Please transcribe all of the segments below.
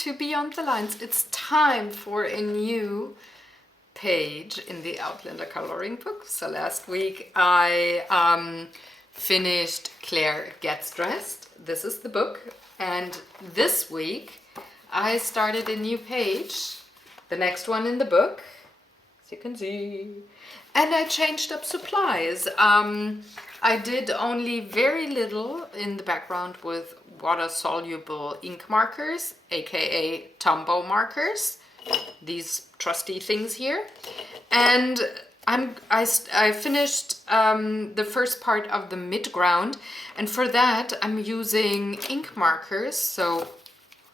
to Beyond the Lines. It's time for a new page in the Outlander coloring book. So last week I finished Claire Gets Dressed. This is the book. And this week I started a new page, the next one in the book, as you can see. And I changed up supplies. I did only very little in the background with water-soluble ink markers, aka Tombow markers, these trusty things here. And I finished the first part of the midground, and for that I'm using ink markers. So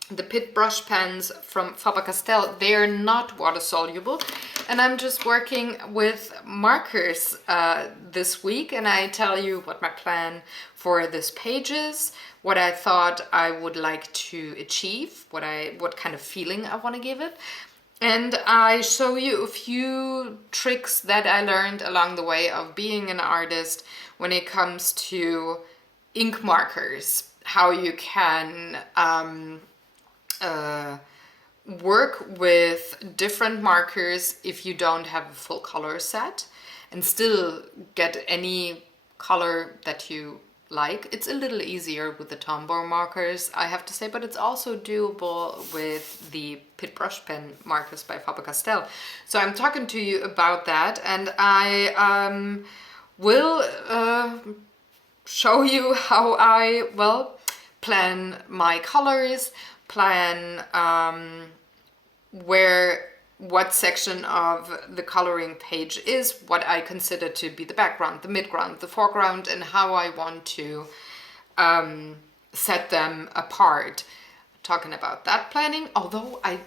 the Pit brush pens from Faber-Castell, they're not water-soluble, and I'm just working with markers this week, and I tell you what my plan for this page is, what I thought I would like to achieve, what kind of feeling I want to give it. And I show you a few tricks that I learned along the way of being an artist when it comes to ink markers, how you can work with different markers if you don't have a full color set and still get any color that you like. It's a little easier with the Tombow markers, I have to say, but it's also doable with the Pit brush pen markers by Faber-Castell. So I'm talking to you about that, and I will show you how I, plan my colors, plan what section of the coloring page is what I consider to be the background, the midground, the foreground, and how I want to set them apart. Talking about that planning, although I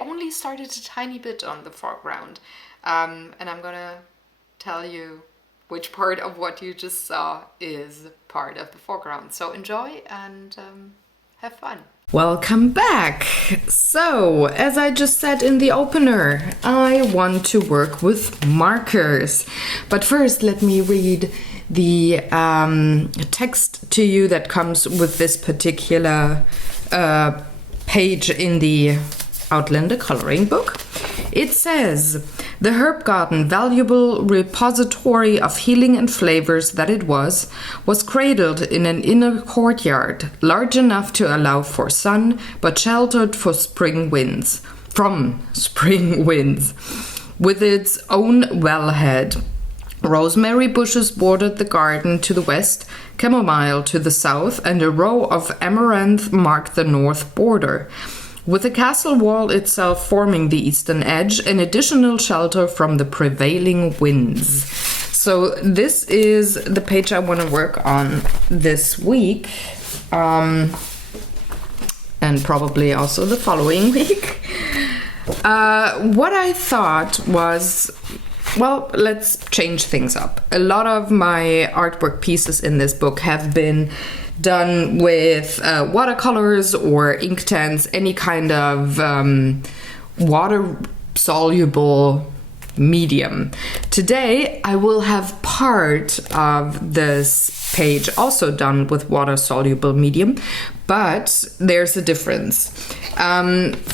only started a tiny bit on the foreground, and I'm gonna tell you which part of what you just saw is part of the foreground. So enjoy and have fun. Welcome back. So, as I just said in the opener, I want to work with markers. But first, let me read the text to you that comes with this particular page in the Outlander coloring book. It says, "The herb garden, valuable repository of healing and flavors that it was cradled in an inner courtyard, large enough to allow for sun, but sheltered from spring winds. With its own wellhead. Rosemary bushes bordered the garden to the west, chamomile to the south, and a row of amaranth marked the north border, with the castle wall itself forming the eastern edge, an additional shelter from the prevailing winds." So this is the page I want to work on this week, and probably also the following week. What I thought was, let's change things up. A lot of my artwork pieces in this book have been done with watercolors or ink tents, any kind of water-soluble medium. Today I will have part of this page also done with water-soluble medium, but there's a difference.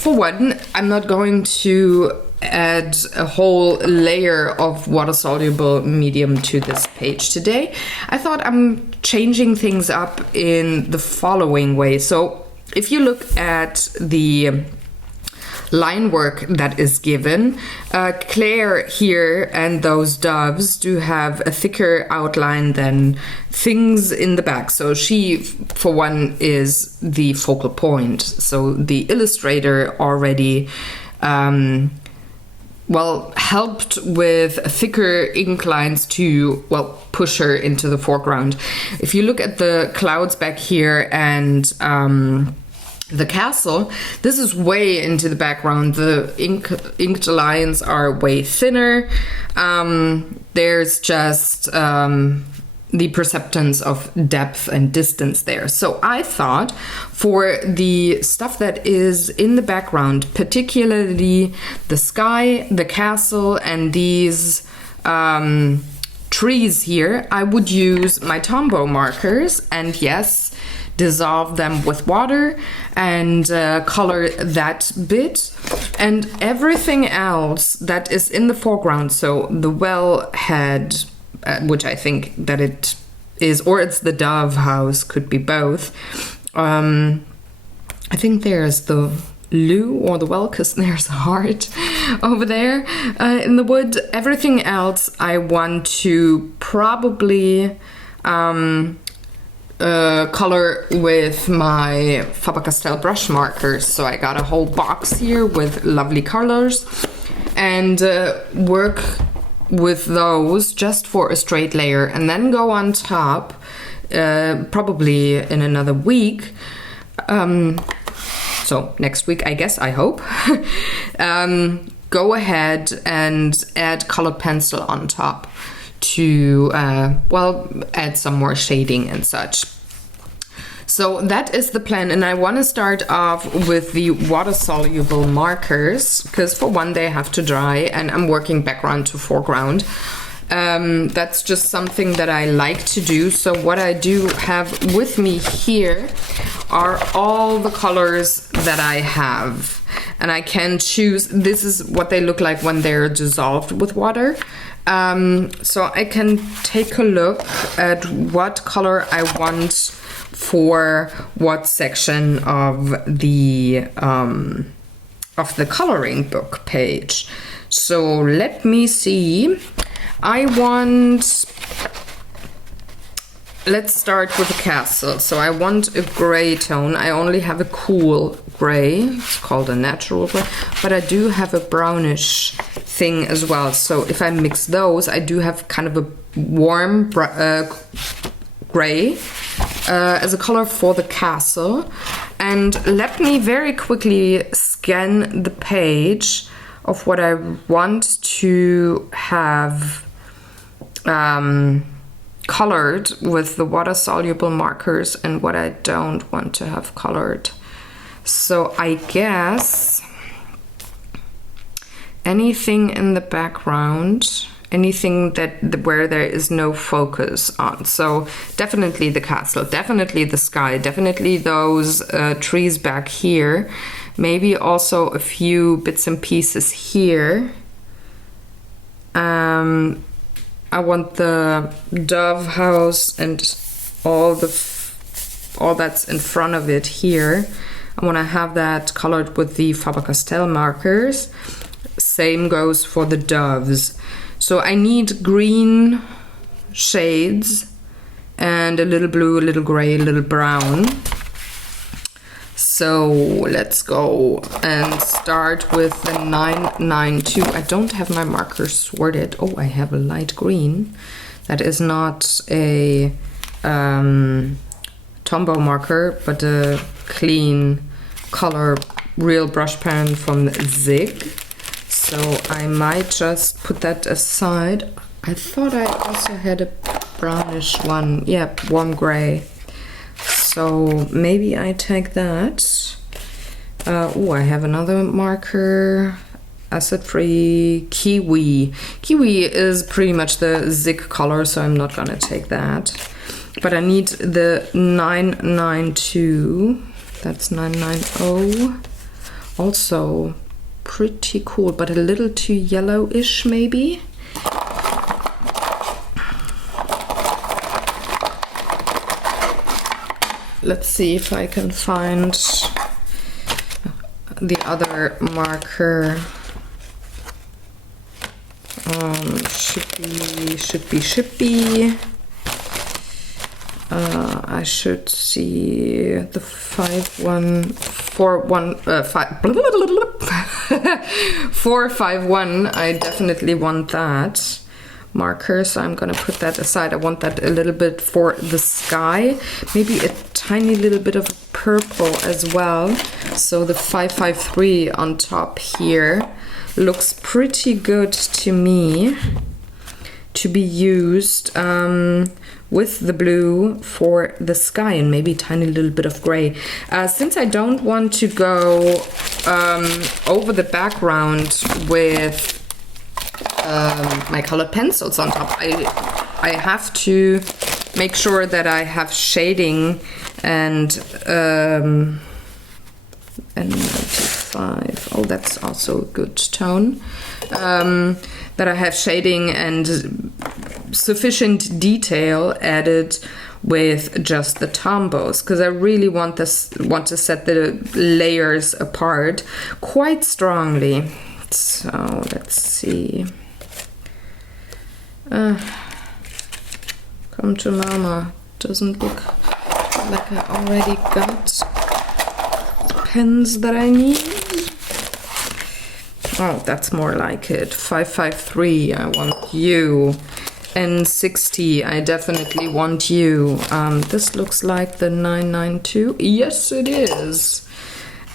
For one, I'm not going to add a whole layer of water-soluble medium to this page today. I thought I'm changing things up in the following way. So if you look at the line work that is given, Claire here and those doves do have a thicker outline than things in the back. So she, for one, is the focal point. So the illustrator already helped with thicker ink lines to, push her into the foreground. If you look at the clouds back here and the castle, this is way into the background. The inked lines are way thinner. There's just the perceptance of depth and distance there. So I thought for the stuff that is in the background, particularly the sky, the castle, and these trees here, I would use my Tombow markers, and yes, dissolve them with water and color that bit. And everything else that is in the foreground, so the well head, which I think that it is, or it's the dove house, could be both. I think there's the loo or the well, because there's a heart over there in the wood. Everything else I want to probably color with my Faber-Castell brush markers. So I got a whole box here with lovely colors, and work with those just for a straight layer, and then go on top probably in another week. So next week, I guess, I hope. Go ahead and add colored pencil on top to, well, add some more shading and such. So that is the plan, and I want to start off with the water-soluble markers, because for one, they have to dry, and I'm working background to foreground. That's just something that I like to do. So what I do have with me here are all the colors that I have, and I can choose. This is what they look like when they're dissolved with water. So I can take a look at what color I want for what section of the coloring book page. So let me see. Let's start with the castle. So I want a gray tone. I only have a cool gray. It's called a natural gray, but I do have a brownish thing as well. So if I mix those, I do have kind of a warm gray as a color for the castle. And let me very quickly scan the page of what I want to have colored with the water-soluble markers and what I don't want to have colored. So I guess anything in the background, anything where there is no focus on. So definitely the castle, definitely the sky, definitely those trees back here. Maybe also a few bits and pieces here. I want the dove house and all that's in front of it here. I want to have that colored with the Faber-Castell markers. Same goes for the doves. So I need green shades and a little blue, a little gray, a little brown. So let's go and start with the 992. I don't have my markers sorted. Oh, I have a light green. That is not a Tombow marker, but a clean color real brush pen from Zig. So I might just put that aside. I thought I also had a brownish one. Yeah, warm gray. So maybe I take that. Oh, I have another marker, acid-free kiwi. Kiwi is pretty much the Zig color, so I'm not gonna take that. But I need the 992. That's 990. Also pretty cool, but a little too yellowish maybe. Let's see if I can find the other marker. Should be. I should see the 451. I definitely want that marker, so I'm gonna put that aside. I want that a little bit for the sky, maybe a tiny little bit of purple as well. So the 553 on top here looks pretty good to me to be used with the blue for the sky, and maybe a tiny little bit of gray. Since I don't want to go over the background with my colored pencils on top, I have to make sure that I have shading and 95. Oh, that's also a good tone. That I have shading and sufficient detail added with just the tombos, because I really want to set the layers apart quite strongly. So let's see. Come to Mama. Doesn't look like I already got the pens that I need. Oh, that's more like it. 553, I want you. And 60, I definitely want you. This looks like the 992. Yes, it is.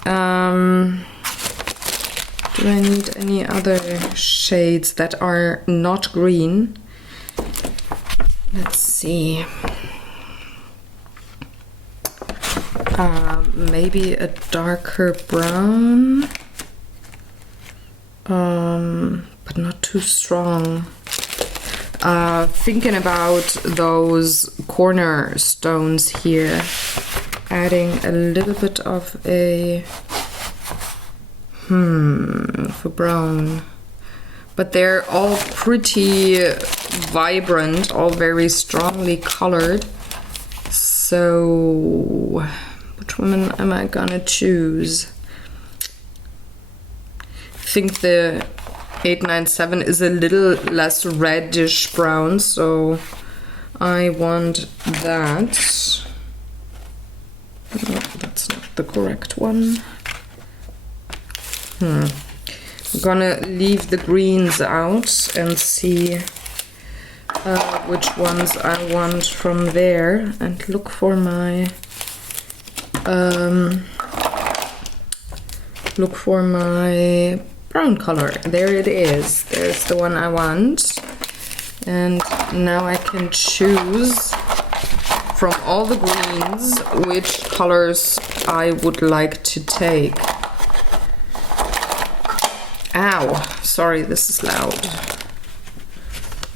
Do I need any other shades that are not green? Let's see. Maybe a darker brown. But not too strong. Thinking about those cornerstones here, adding a little bit of a for brown, but they're all pretty vibrant, all very strongly colored. So which one am I gonna choose? I think the 897 is a little less reddish brown, so I want that. No, that's not the correct one. I'm gonna leave the greens out and see which ones I want from there, and look for my brown color. There it is. There's the one I want. And now I can choose from all the greens which colors I would like to take. Ow, sorry, this is loud.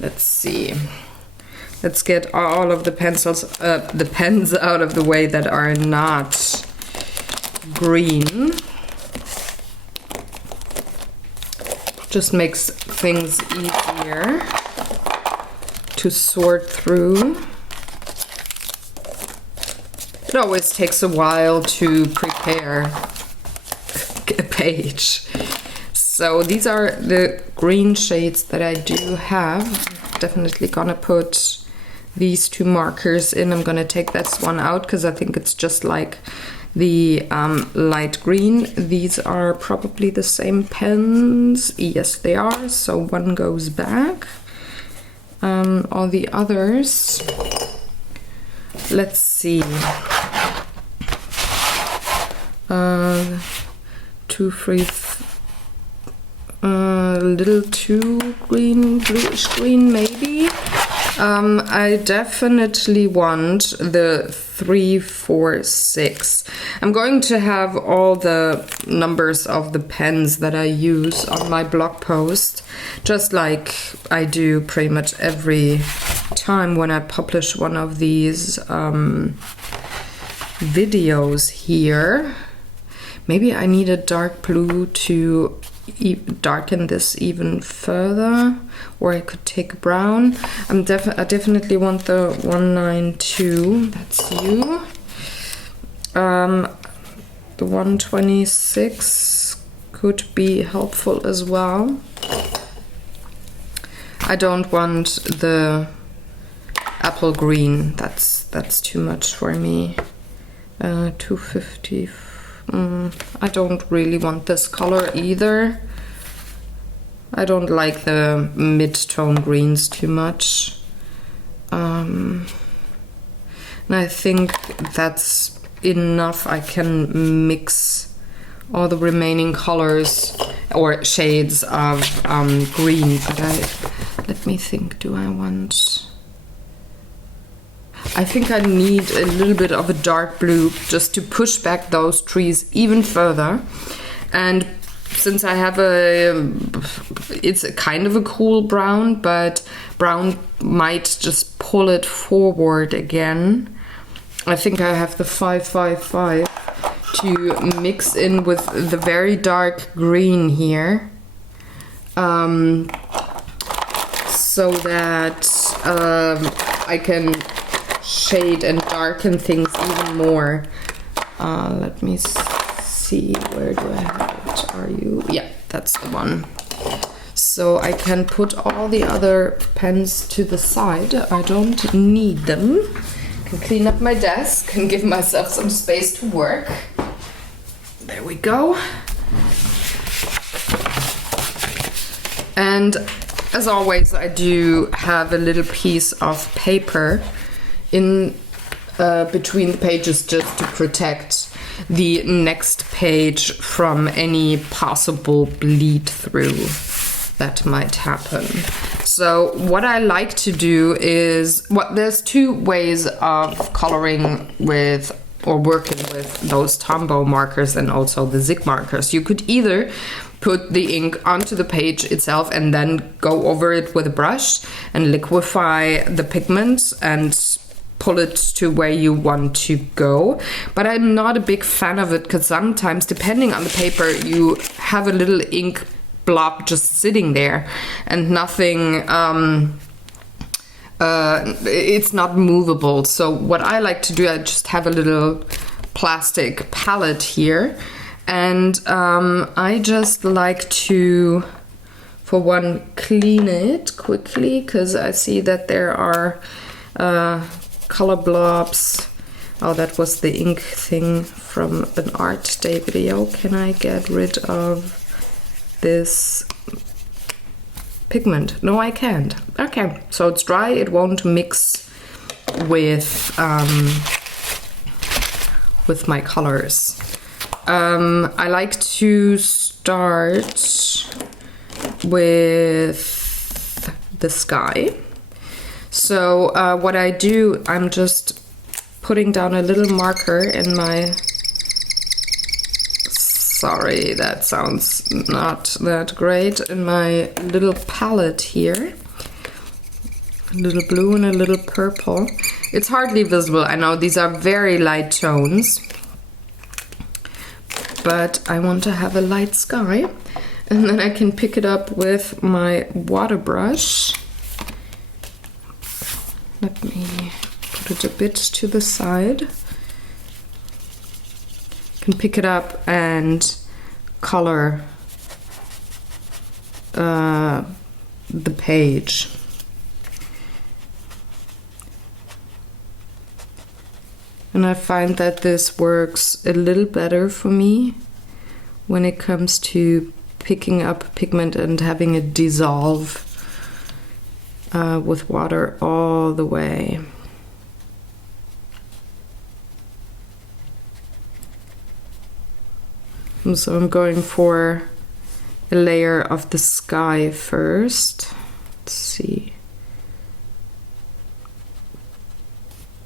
Let's see. Let's get all of the pens out of the way that are not green. Just makes things easier to sort through. It always takes a while to prepare a page. So these are the green shades that I do have. I'm definitely gonna put these two markers in. I'm gonna take this one out because I think it's just like the light green. These are probably the same pens. Yes, they are. So one goes back. All the others, let's see. 2, 3, a little too green, bluish green maybe. I definitely want the 3, 4, 6. I'm going to have all the numbers of the pens that I use on my blog post, just like I do pretty much every time when I publish one of these videos here. Maybe I need a dark blue to darken this even further, or I could take brown. I definitely want the 192. That's you. The 126 could be helpful as well. I don't want the apple green. That's too much for me. 250. I don't really want this color either. I don't like the mid-tone greens too much. And I think that's enough. I can mix all the remaining colors or shades of green. But let me think, do I want... I think I need a little bit of a dark blue just to push back those trees even further. And since I have it's a kind of a cool brown, but brown might just pull it forward again. I think I have the 555 to mix in with the very dark green here, so that I can shade and darken things even more. Let me see, where do I have it? Are you? Yeah, that's the one. So I can put all the other pens to the side. I don't need them. I can clean up my desk and give myself some space to work. There we go. And as always, I do have a little piece of paper in between the pages just to protect the next page from any possible bleed through that might happen. So what I like to do is, there's two ways of coloring with or working with those Tombow markers and also the Zig markers. You could either put the ink onto the page itself and then go over it with a brush and liquefy the pigment and pull it to where you want to go. But I'm not a big fan of it because sometimes, depending on the paper, you have a little ink blob just sitting there and nothing, it's not movable. So what I like to do, I just have a little plastic palette here, and I just like to, for one, clean it quickly because I see that there are color blobs. Oh, that was the ink thing from an art day video. Can I get rid of this pigment? No, I can't. Okay, so it's dry, it won't mix with my colors. I like to start with the sky. So what I do, I'm just putting down a little marker in my, sorry, that sounds not that great, in my little palette here. A little blue and a little purple. It's hardly visible, I know, these are very light tones, but I want to have a light sky. And then I can pick it up with my water brush. Let me put it a bit to the side. Can pick it up and color the page. And I find that this works a little better for me when it comes to picking up pigment and having it dissolve with water all the way. And so I'm going for a layer of the sky first. Let's see.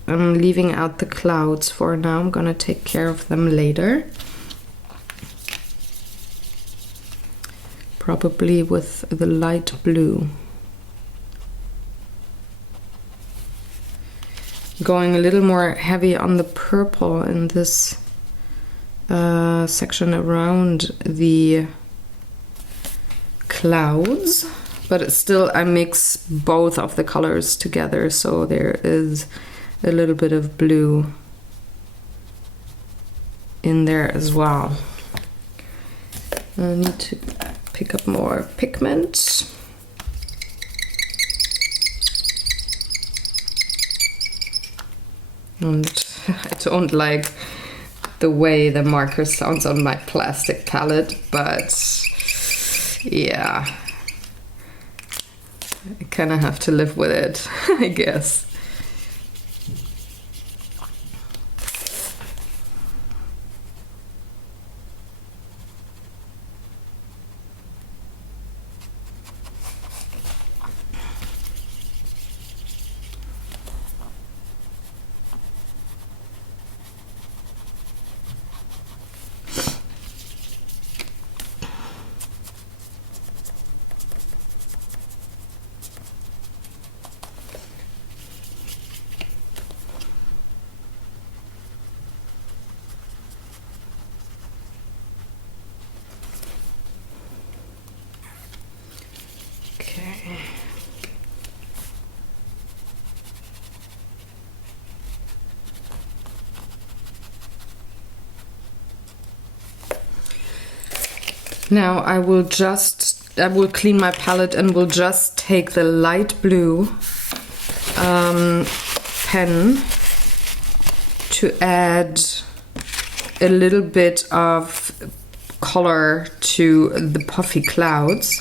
I'm leaving out the clouds for now. I'm gonna take care of them later. Probably with the light blue. Going a little more heavy on the purple in this section around the clouds, but it's still, I mix both of the colors together, so there is a little bit of blue in there as well. I need to pick up more pigment. And I don't like the way the marker sounds on my plastic palette, but yeah, I kind of have to live with it, I guess. Now I will clean my palette and will just take the light blue pen to add a little bit of color to the puffy clouds.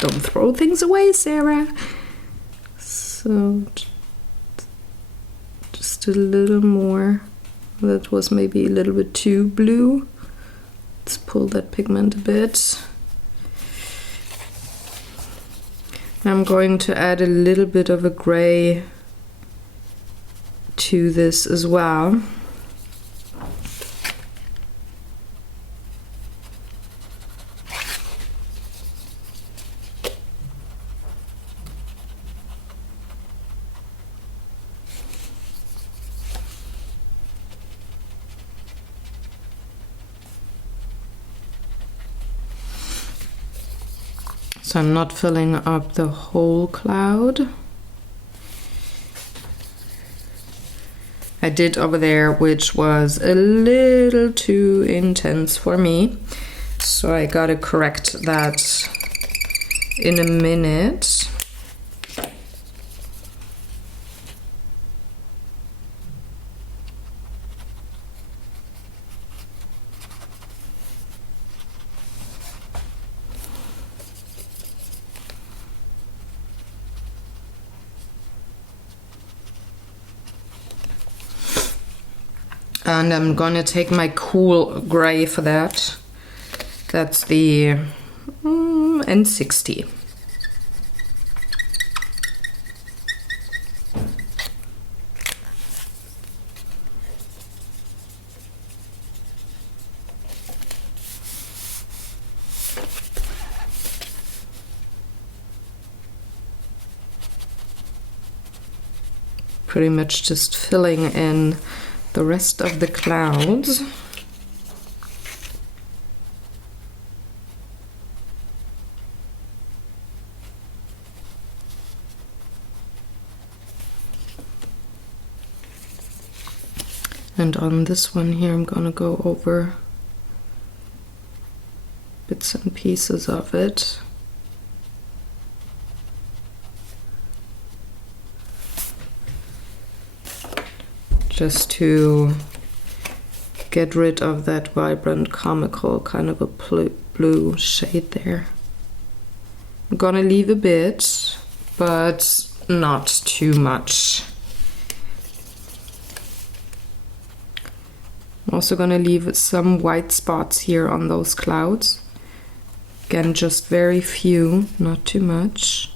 Don't throw things away, Sarah. So just a little more. That was maybe a little bit too blue. Let's pull that pigment a bit. I'm going to add a little bit of a gray to this as well. So I'm not filling up the whole cloud. I did over there, which was a little too intense for me. So I gotta correct that in a minute. And I'm gonna take my cool gray for that. That's the N60. Pretty much just filling in the rest of the clouds. And on this one here, I'm gonna go over bits and pieces of it. Just to get rid of that vibrant, comical kind of a blue shade there. I'm gonna leave a bit, but not too much. I'm also gonna leave some white spots here on those clouds. Again, just very few, not too much.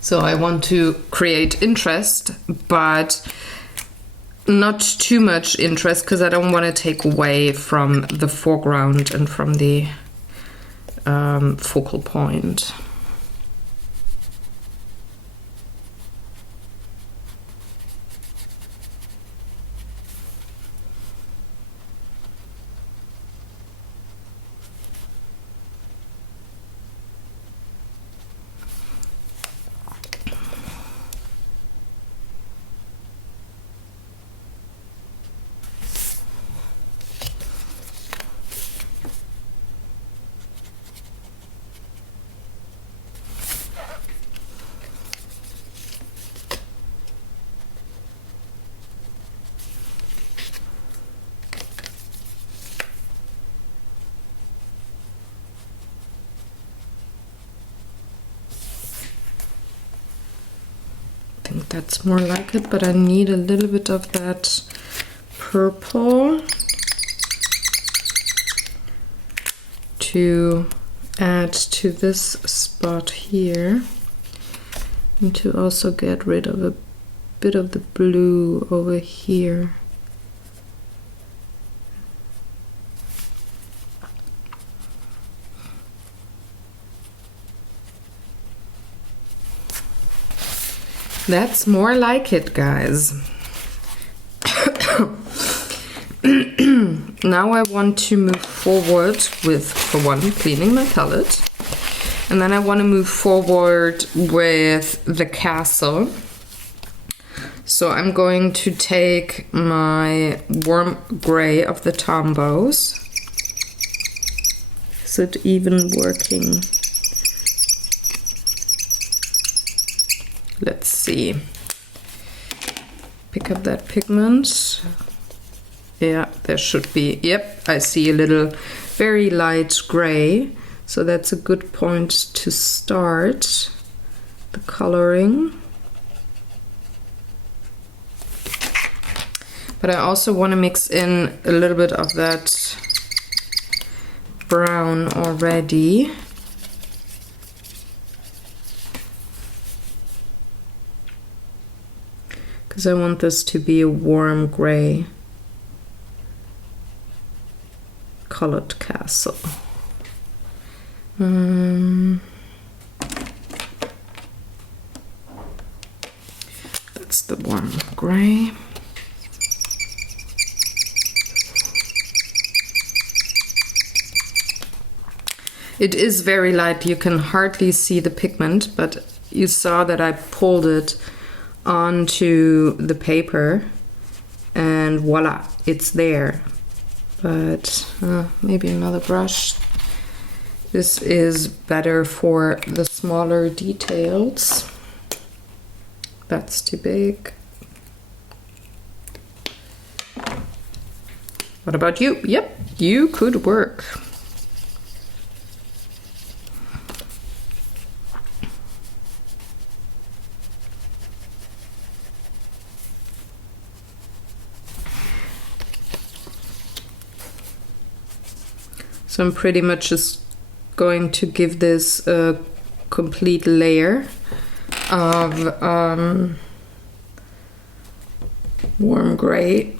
So I want to create interest, but not too much interest, because I don't want to take away from the foreground and from the focal point. I think that's more like it, but I need a little bit of that purple to add to this spot here, and to also get rid of a bit of the blue over here. That's more like it, guys. now I want to move forward with, for one, cleaning my palette. And then I want to move forward with the castle. So I'm going to take my warm gray of the Tombos. Is it even working? Let's see. Pick up that pigment. Yeah, there should be. Yep, I see a little very light gray. So that's a good point to start the coloring. But I also want to mix in a little bit of that brown already. Because I want this to be a warm gray colored castle. That's the warm gray. It is very light, you can hardly see the pigment, but you saw that I pulled it onto the paper and voila, it's there. But maybe another brush. This is better for the smaller details. That's too big. What about you? Yep, you could work. So I'm pretty much just going to give this a complete layer of warm gray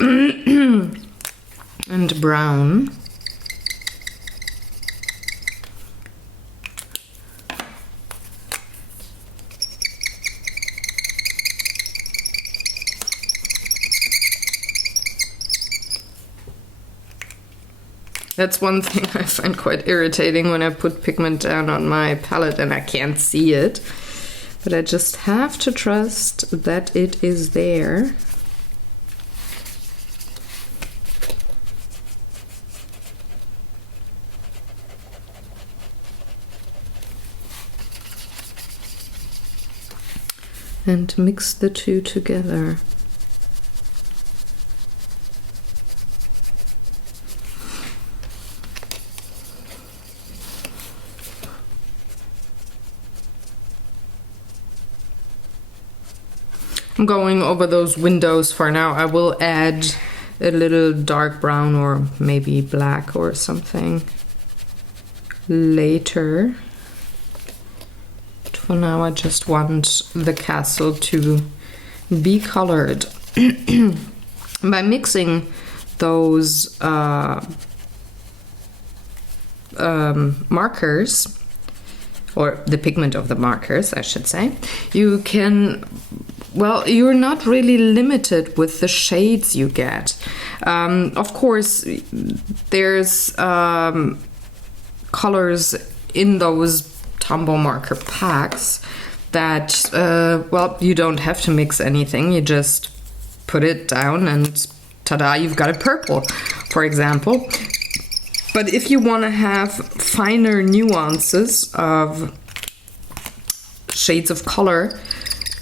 and brown. That's one thing I find quite irritating when I put pigment down on my palette and I can't see it. But I just have to trust that it is there. And mix the two together. I'm going over those windows for now. I will add a little dark brown or maybe black or something later. But for now I just want the castle to be colored. By mixing those markers, or the pigment of the markers I should say, you can, well, you're not really limited with the shades you get. Of course, there's colors in those Tombow marker packs that, well, you don't have to mix anything. You just put it down and ta-da, you've got a purple, for example. But if you want to have finer nuances of shades of color,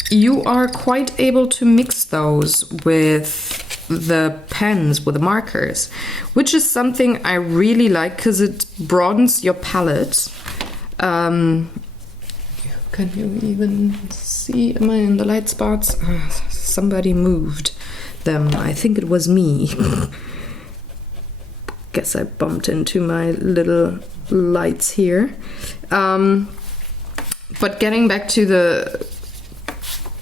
you are quite able to mix those with the pens, with the markers, which is something I really like because it broadens your palette. Can you even see? Am I in the light spots? Somebody moved them. I think it was me. Guess I bumped into my little lights here. But getting back to the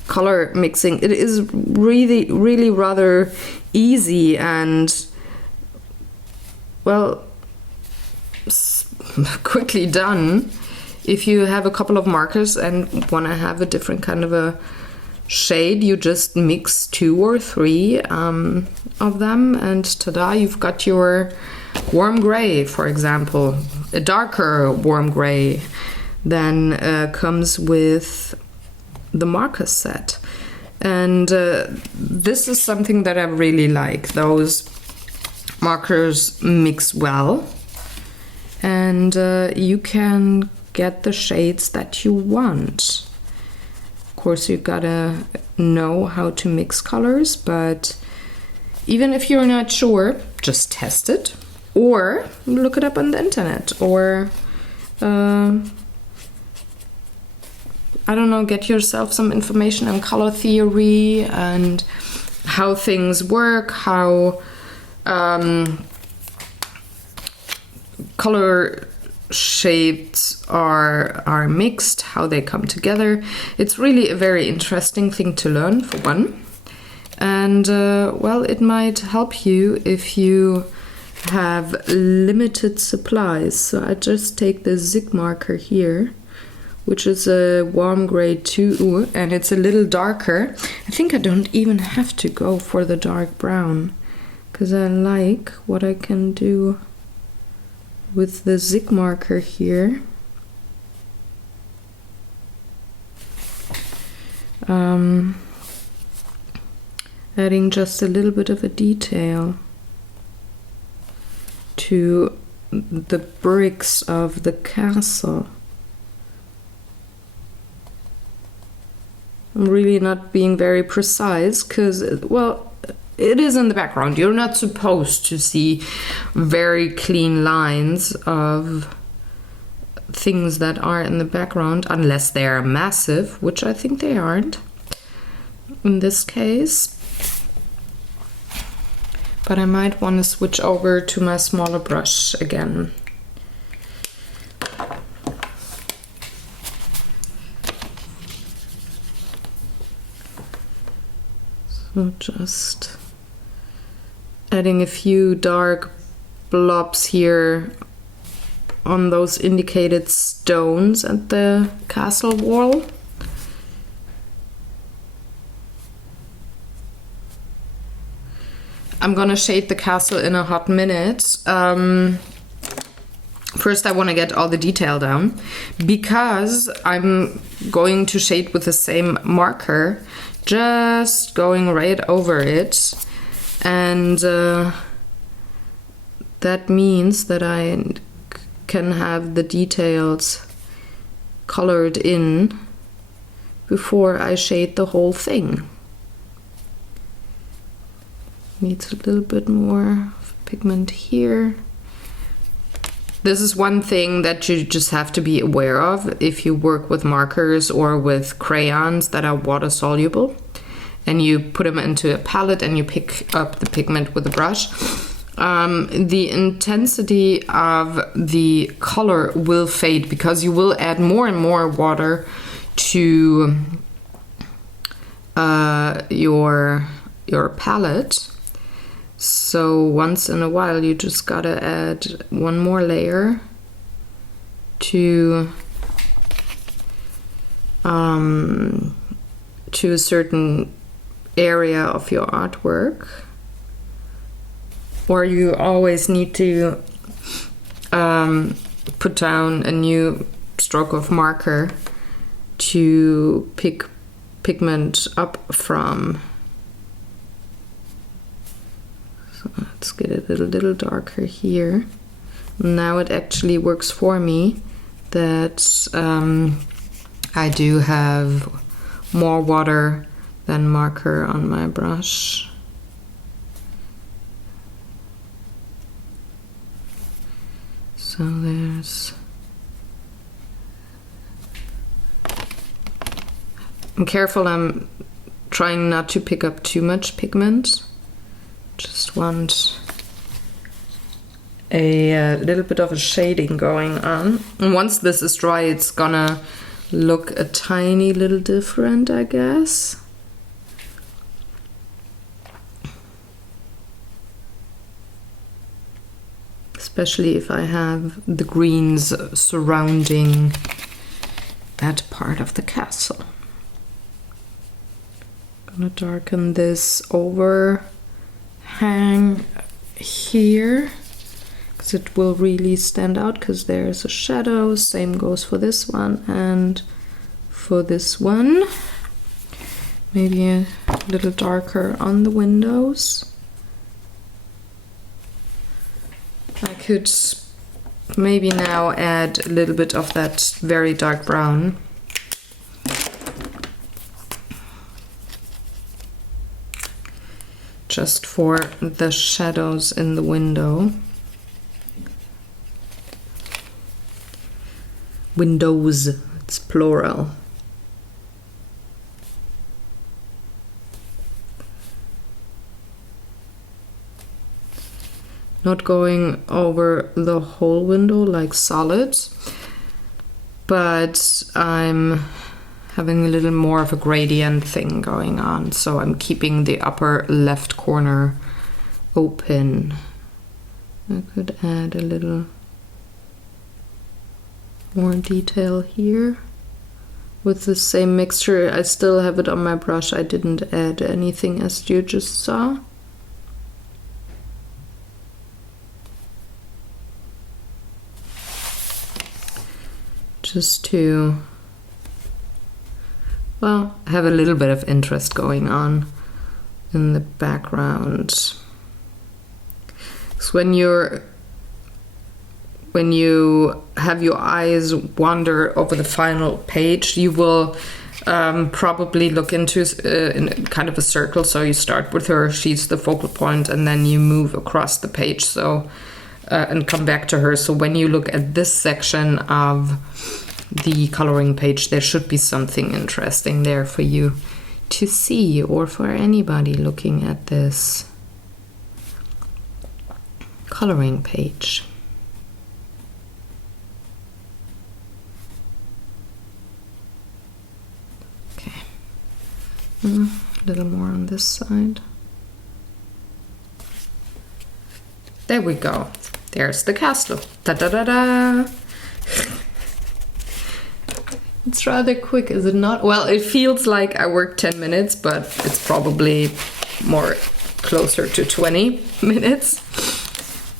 color mixing, it is really rather easy and, well, quickly done if you have a couple of markers and want to have a different kind of a shade, you just mix 2 or 3 of them, and ta-da, you've got your warm gray, for example. A darker warm gray than comes with the marker set. And this is something that I really like. Those markers mix well, and you can get the shades that you want. Of course, you gotta know how to mix colors, but even if you're not sure, just test it, or look it up on the internet, or I don't know, get yourself some information on color theory and how things work, how color shades are mixed, how they come together. It's really a very interesting thing to learn, for one. And well, it might help you if you have limited supplies. So I just take the Zig marker here, which is a warm gray 2, and it's a little darker. I think I don't even have to go for the dark brown, because I like what I can do with the Zig marker here. Adding just a little bit of a detail to the bricks of the castle. I'm really not being very precise because, well, it is in the background. You're not supposed to see very clean lines of things that are in the background unless they are massive, which I think they aren't in this case. But I might want to switch over to my smaller brush again. So just adding a few dark blobs here on those indicated stones at the castle wall. I'm gonna shade the castle in a hot minute. First I want to get all the detail down, because I'm going to shade with the same marker, just going right over it. And that means that I can have the details colored in before I shade the whole thing. Needs a little bit more pigment here. This is one thing that you just have to be aware of if you work with markers or with crayons that are water soluble, and you put them into a palette and you pick up the pigment with a brush. The intensity of the color will fade because you will add more and more water to your palette. So once in a while you just gotta add one more layer to a certain area of your artwork, or you always need to put down a new stroke of marker to pick pigment up from. So let's get it a little darker here. Now it actually works for me that I do have more water than marker on my brush. So there's... I'm careful, I'm trying not to pick up too much pigment. Just want a little bit of a shading going on. And once this is dry, it's gonna look a tiny little different, I guess. Especially if I have the greens surrounding that part of the castle. gonna darken this overhang here because it will really stand out because there's a shadow. Same goes for this one and for this one. Maybe a little darker on the windows. I could maybe now add a little bit of that very dark brown. Just for the shadows in the window. Windows, it's plural. Not going over the whole window like solid, but I'm having a little more of a gradient thing going on. So I'm keeping the upper left corner open. I could add a little more detail here with the same mixture. I still have it on my brush. I didn't add anything as you just saw. Just to, well, have a little bit of interest going on in the background. So when you have your eyes wander over the final page, you will probably look into in kind of a circle. So you start with her, she's the focal point, and then you move across the page. So and come back to her. So when you look at this section of the coloring page, there should be something interesting there for you to see, or for anybody looking at this coloring page. Okay, a little more on this side. There we go. There's the castle. Da-da-da-da! It's rather quick, is it not? Well, it feels like I worked 10 minutes, but it's probably more closer to 20 minutes.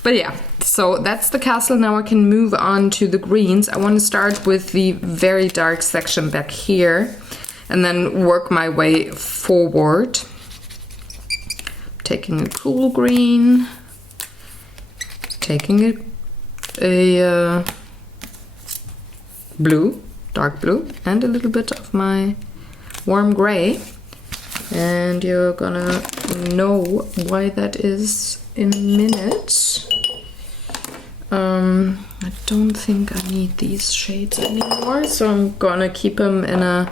But yeah, so that's the castle. Now I can move on to the greens. I want to start with the very dark section back here and then work my way forward. Taking a cool green, taking a blue, dark blue, and a little bit of my warm gray, and you're gonna know why that is in a minute. I don't think I need these shades anymore, so I'm gonna keep them in a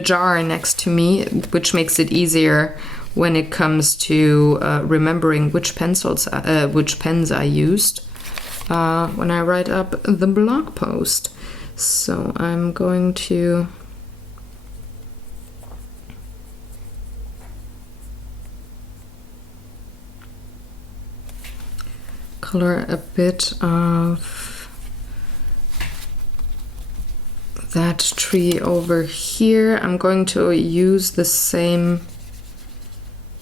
jar next to me, which makes it easier when it comes to remembering which pens I used when I write up the blog post. So I'm going to color a bit of that tree over here. I'm going to use the same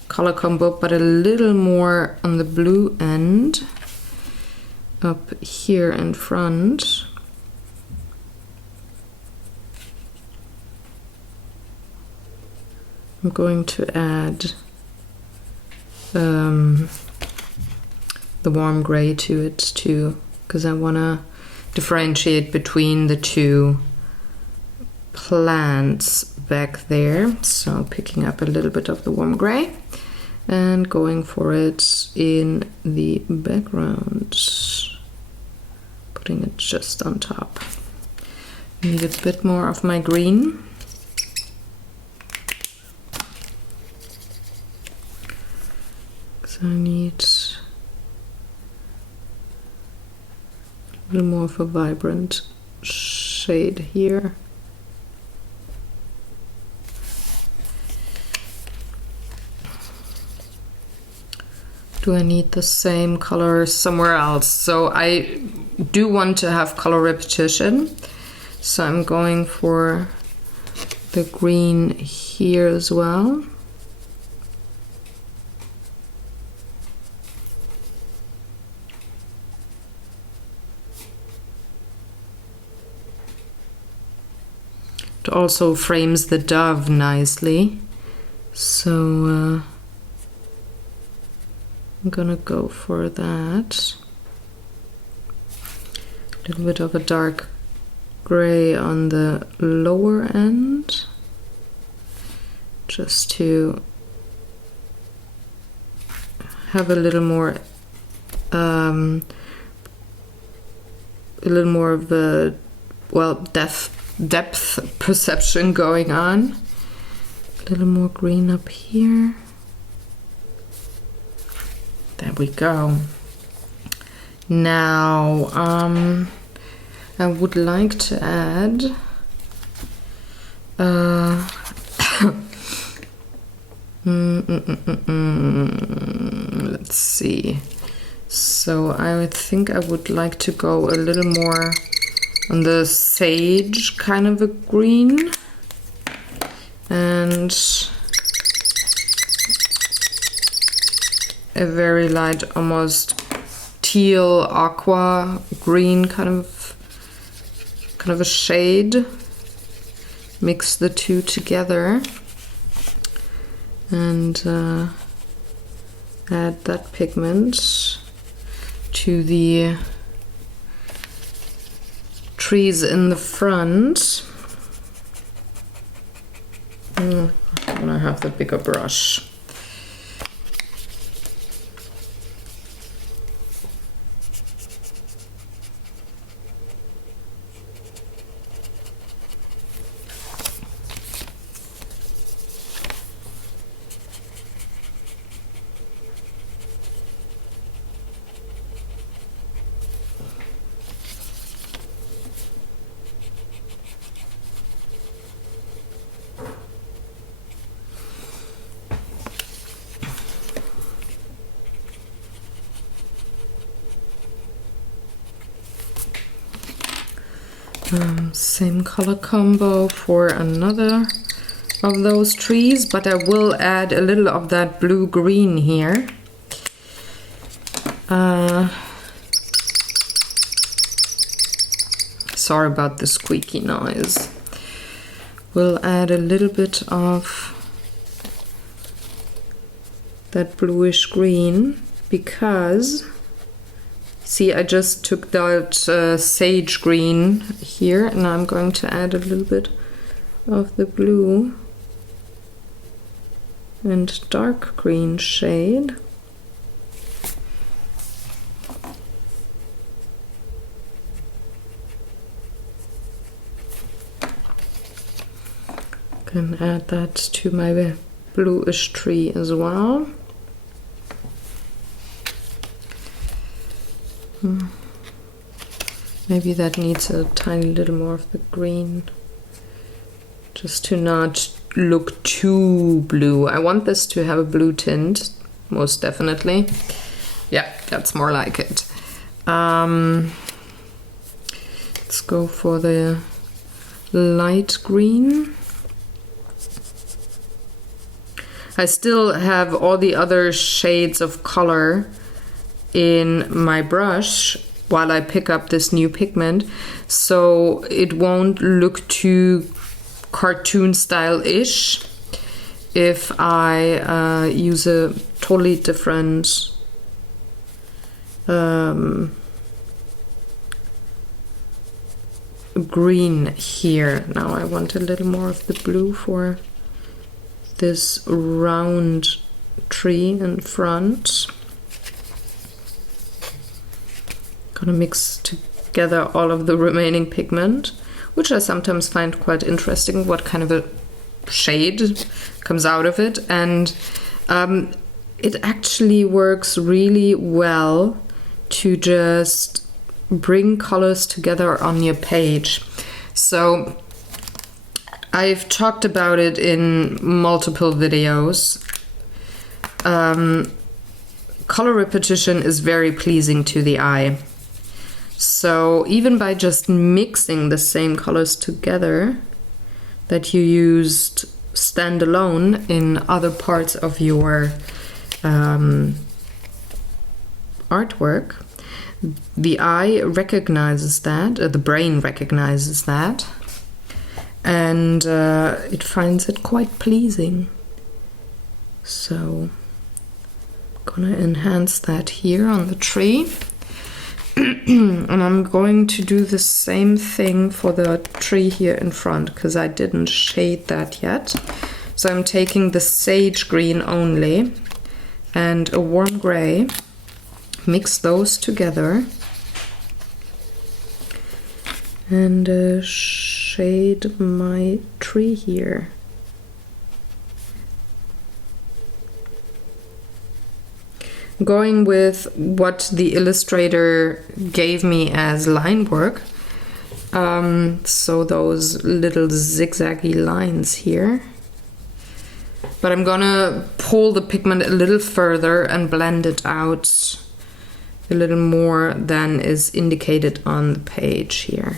color combo, but a little more on the blue end up here in front. I'm going to add the warm gray to it too, because I want to differentiate between the two plants back there. So picking up a little bit of the warm gray and going for it in the background, putting it just on top. Need a bit more of my green. So I need a little more of a vibrant shade here. Do I need the same color somewhere else? So I do want to have color repetition. So I'm going for the green here as well. It also frames the dove nicely. So I'm gonna go for that. A little bit of a dark gray on the lower end, just to have a little more of a, well, depth perception going on. A little more green up here. There we go. Now I would like to add let's see. So I think I would like to go a little more on the sage kind of a green, and a very light, almost teal aqua green kind of a shade. Mix the two together and add that pigment to the trees in the front. And I have the bigger brush. Same color combo for another of those trees, but I will add a little of that blue-green here. Sorry about the squeaky noise. We'll add a little bit of that bluish green because, see, I just took that sage green here and I'm going to add a little bit of the blue and dark green shade. Can add that to my bluish tree as well. Maybe that needs a tiny little more of the green, just to not look too blue. I want this to have a blue tint, most definitely. Yeah, that's more like it. Let's go for the light green. I still have all the other shades of color in my brush while I pick up this new pigment, so it won't look too cartoon style-ish if I use a totally different green here. Now I want a little more of the blue for this round tree in front. Gonna mix together all of the remaining pigment, which I sometimes find quite interesting, what kind of a shade comes out of it. And it actually works really well to just bring colors together on your page. So I've talked about it in multiple videos. Color repetition is very pleasing to the eye. So even by just mixing the same colors together, that you used standalone in other parts of your artwork, the eye recognizes that, the brain recognizes that, and it finds it quite pleasing. So I'm gonna enhance that here on the tree. And I'm going to do the same thing for the tree here in front, because I didn't shade that yet. So I'm taking the sage green only and a warm gray, mix those together, and shade my tree here. Going with what the illustrator gave me as line work, so those little zigzaggy lines here. But I'm gonna pull the pigment a little further and blend it out a little more than is indicated on the page here.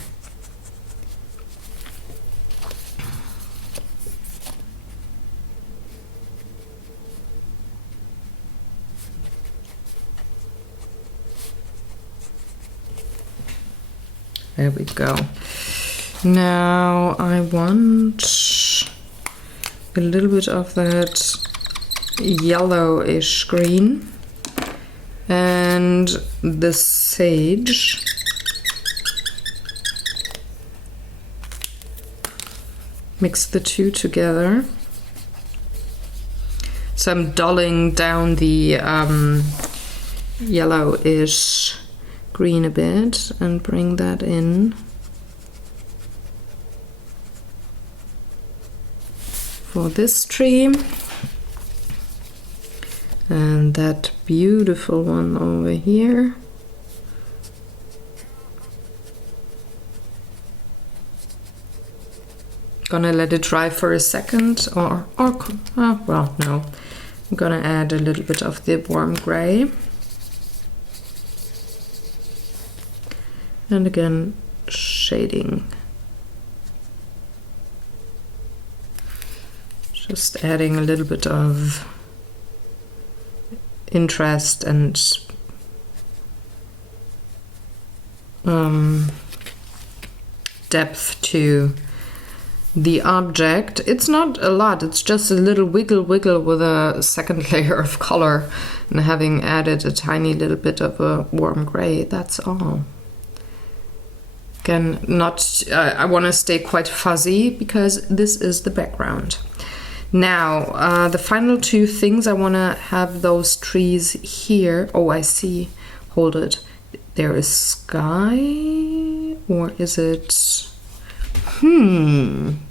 There we go. Now I want a little bit of that yellowish green and the sage. Mix the two together. So I'm dulling down the yellowish green a bit and bring that in for this tree, and that beautiful one over here. Gonna let it dry for a second, or well, no, I'm gonna add a little bit of the warm gray. And again, shading. Just adding a little bit of interest and depth to the object. It's not a lot, it's just a little wiggle with a second layer of color, and having added a tiny little bit of a warm gray, that's all. Again, I want to stay quite fuzzy because this is the background. Now, the final two things, I want to have those trees here. Oh, I see. Hold it. There is sky, or is it? I'm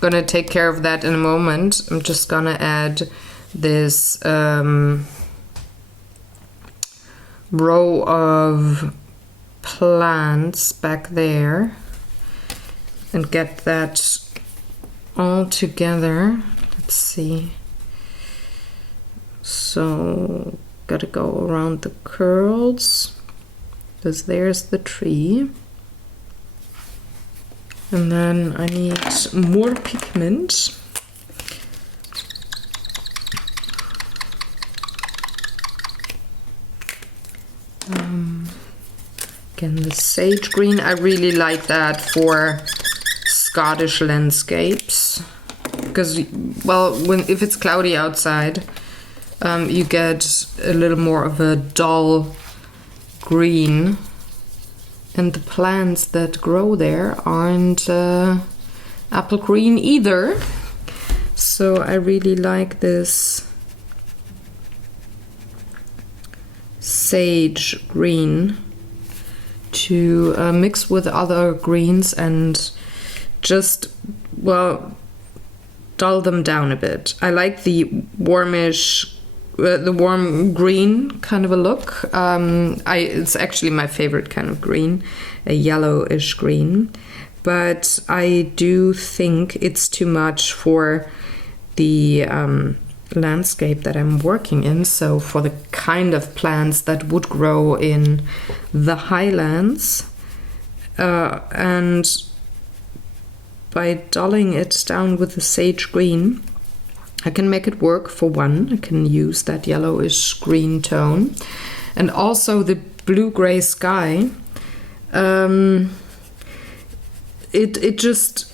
gonna take care of that in a moment. I'm just gonna add this row of plants back there and get that all together. Let's see. So gotta go around the curls, because there's the tree. And then I need more pigment. Again, the sage green, I really like that for Scottish landscapes, because, well, if it's cloudy outside, you get a little more of a dull green, and the plants that grow there aren't apple green either. So I really like this sage green to mix with other greens and just, well, dull them down a bit. I like the warmish, the warm green kind of a look. It's actually my favorite kind of green, a yellowish green. But I do think it's too much for the landscape that I'm working in. So for the kind of plants that would grow in the highlands, and by dulling it down with the sage green, I can make it work. For one, I can use that yellowish green tone. And also the blue-gray sky, it just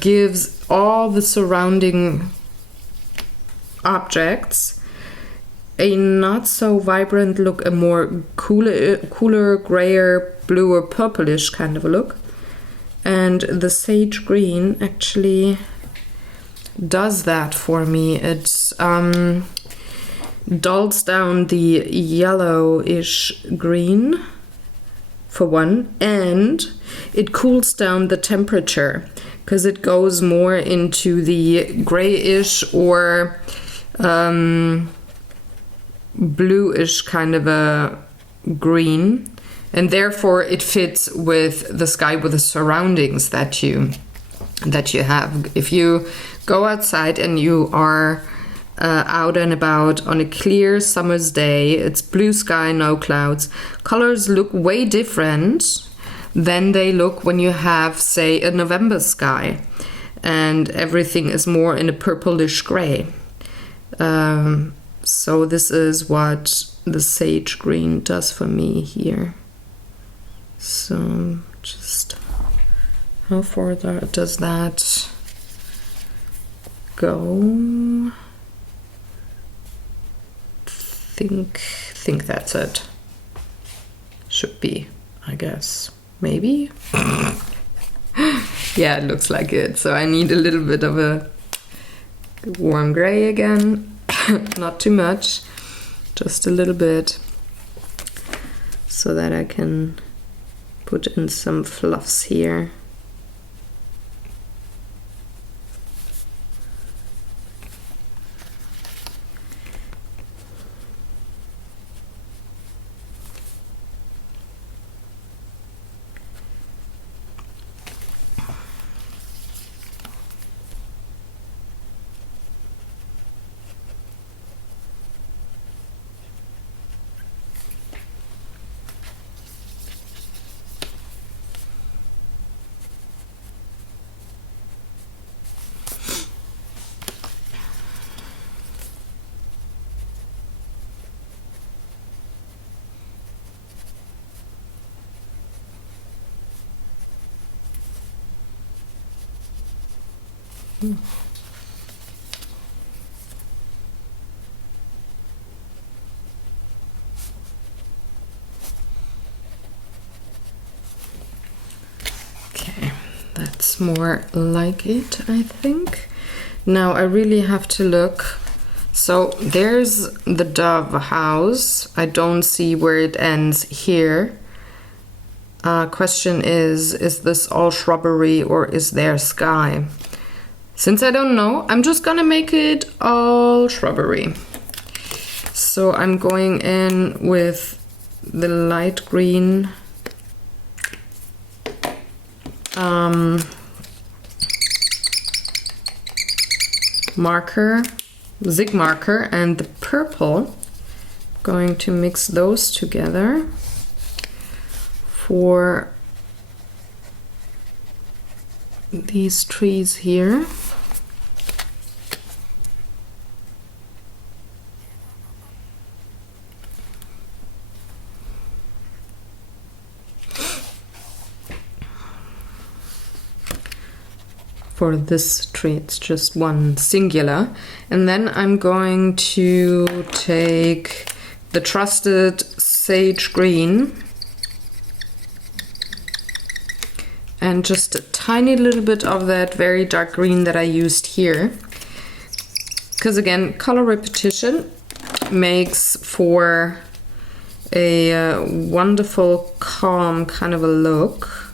gives all the surrounding objects a not so vibrant look, a more cooler, grayer, bluer, purplish kind of a look. And the sage green actually does that for me. It dulls down the yellowish green for one, and it cools down the temperature because it goes more into the grayish or bluish kind of a green, and therefore it fits with the sky, with the surroundings that you have. If you go outside and you are out and about on a clear summer's day, it's blue sky, no clouds, colors look way different than they look when you have, say, a November sky and everything is more in a purplish gray. So this is what the sage green does for me here. So just how far does that go? Think that's it. Should be, I guess. Maybe? Yeah, it looks like it. So I need a little bit of a warm gray again. Not too much, just a little bit, so that I can put in some fluffs here. Okay, that's more like it, I think. Now I really have to look. So there's the dove house. I don't see where it ends here. Question is this all shrubbery or is there sky? Since I don't know, I'm just gonna make it all shrubbery. So I'm going in with the light green marker, zig marker, and the purple. Going to mix those together for these trees here. For this tree, it's just one singular. And then I'm going to take the trusted sage green and just a tiny little bit of that very dark green that I used here. Because again, color repetition makes for a wonderful, calm kind of a look.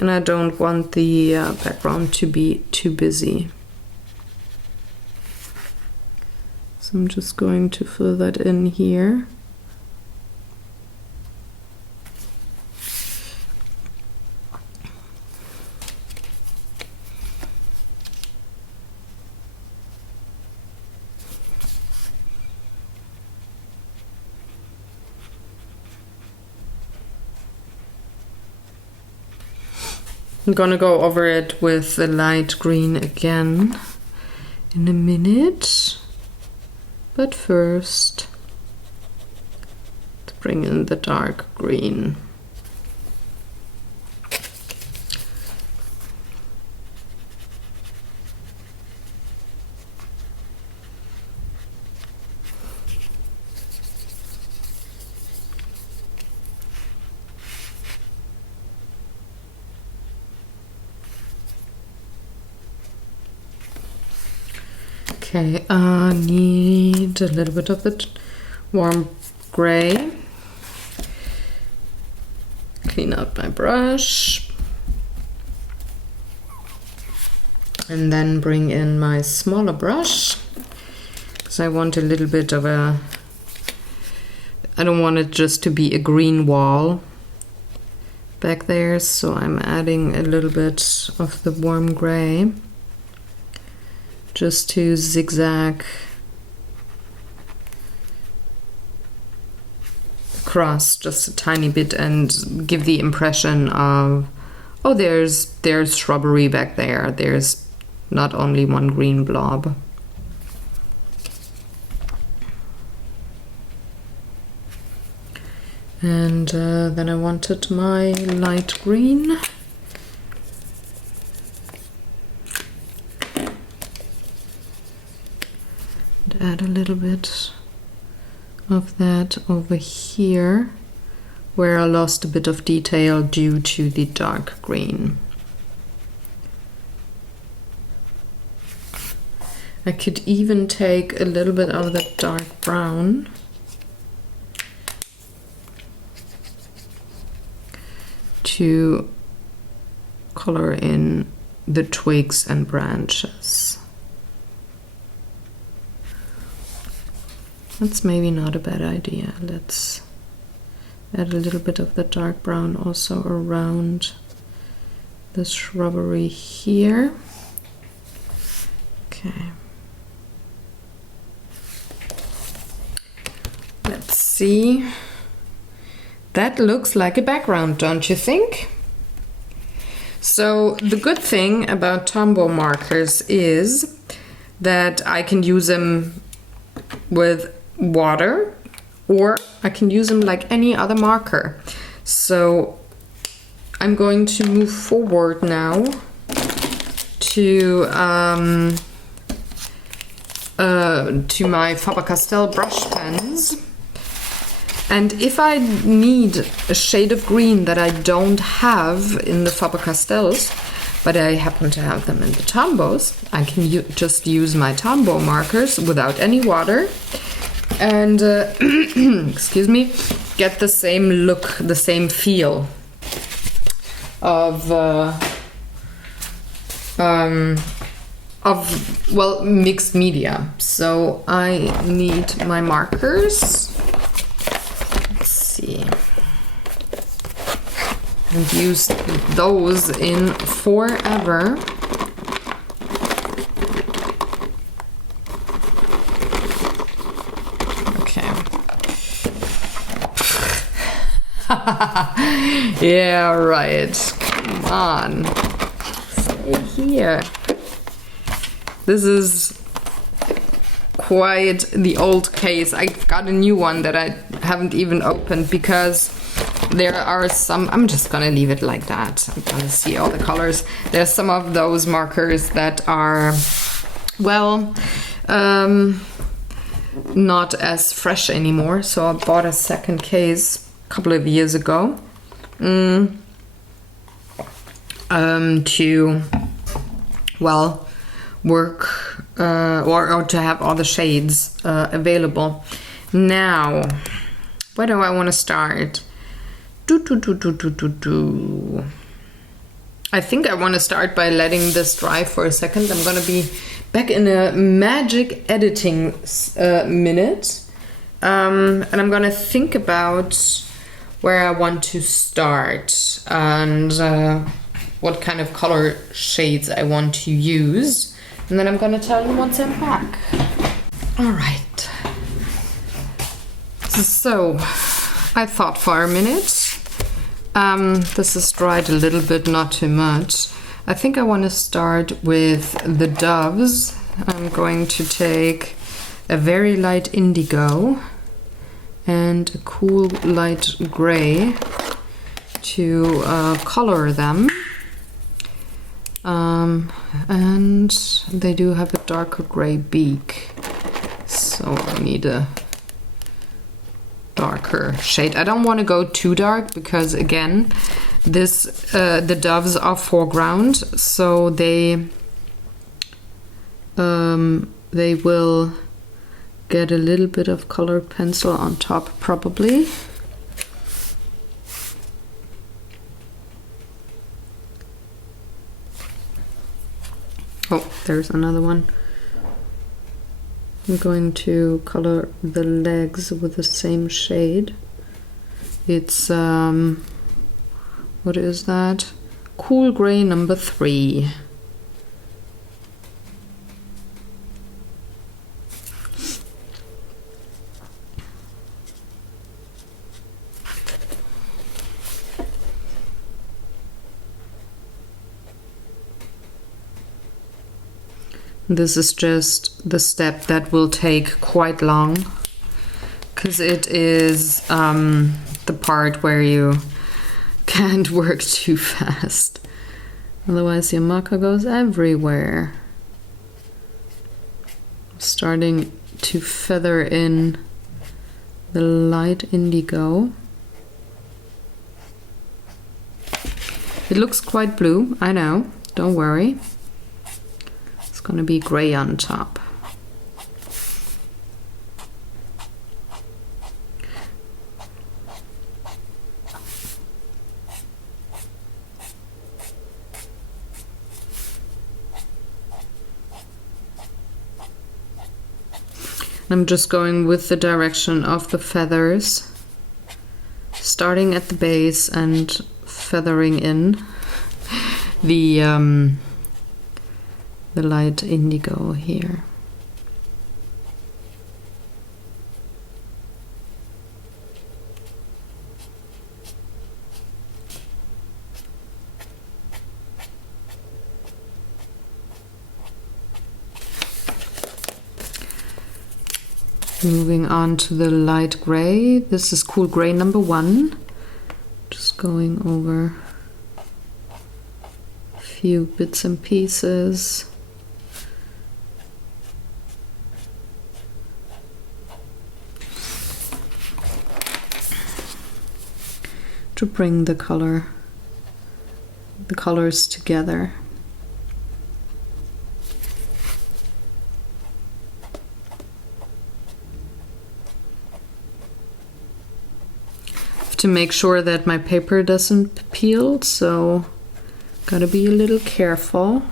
And I don't want the background to be too busy. So I'm just going to fill that in here. I'm gonna go over it with the light green again in a minute. But first, to bring in the dark green. Okay, I need a little bit of the warm gray. Clean out my brush. And then bring in my smaller brush. Because I want a little bit of a... I don't want it just to be a green wall back there. So I'm adding a little bit of the warm gray. Just to zigzag across just a tiny bit and give the impression of, oh, there's shrubbery back there. There's not only one green blob. And then I wanted my light green. Add a little bit of that over here where I lost a bit of detail due to the dark green. I could even take a little bit of the dark brown to color in the twigs and branches. That's maybe not a bad idea. Let's add a little bit of the dark brown also around the shrubbery here. Okay. Let's see. That looks like a background, don't you think? So the good thing about Tombow markers is that I can use them with water, or I can use them like any other marker. So I'm going to move forward now to my Faber-Castell brush pens. And if I need a shade of green that I don't have in the Faber-Castells, but I happen to have them in the Tombows, I can just use my Tombow markers without any water and excuse me, get the same look, the same feel of well, mixed media. So I need my markers. Let's see. I've used those in forever. Okay. Yeah, right. Come on. Stay here. This is quite the old case. I got a new one that I haven't even opened because there are some, I'm just gonna leave it like that. I'm gonna see all the colors. There's some of those markers that are, well, not as fresh anymore. So I bought a second case a couple of years ago to, well, work or to have all the shades available. Now, where do I want to start? I think I want to start by letting this dry for a second. I'm gonna be back in a magic editing minute, and I'm gonna think about where I want to start and what kind of color shades I want to use, and then I'm gonna tell you once I'm back. All right. So I thought for a minute This is dried a little bit, not too much. I think I want to start with the doves. I'm going to take a very light indigo and a cool light gray to color them. And they do have a darker gray beak, so I need a darker shade. I don't want to go too dark because again, this the doves are foreground, so they will get a little bit of colored pencil on top probably. Oh, there's another one. I'm going to color the legs with the same shade. It's what is that? Cool gray number 3. This is just the step that will take quite long, because it is the part where you can't work too fast. Otherwise your marker goes everywhere. I'm starting to feather in the light indigo. It looks quite blue, I know, don't worry. It's going to be gray on top. I'm just going with the direction of the feathers, starting at the base and feathering in the light indigo here. Moving on to the light gray. This is cool gray number 1. Just going over a few bits and pieces. To bring the colors together. To make sure that my paper doesn't peel, so gotta be a little careful.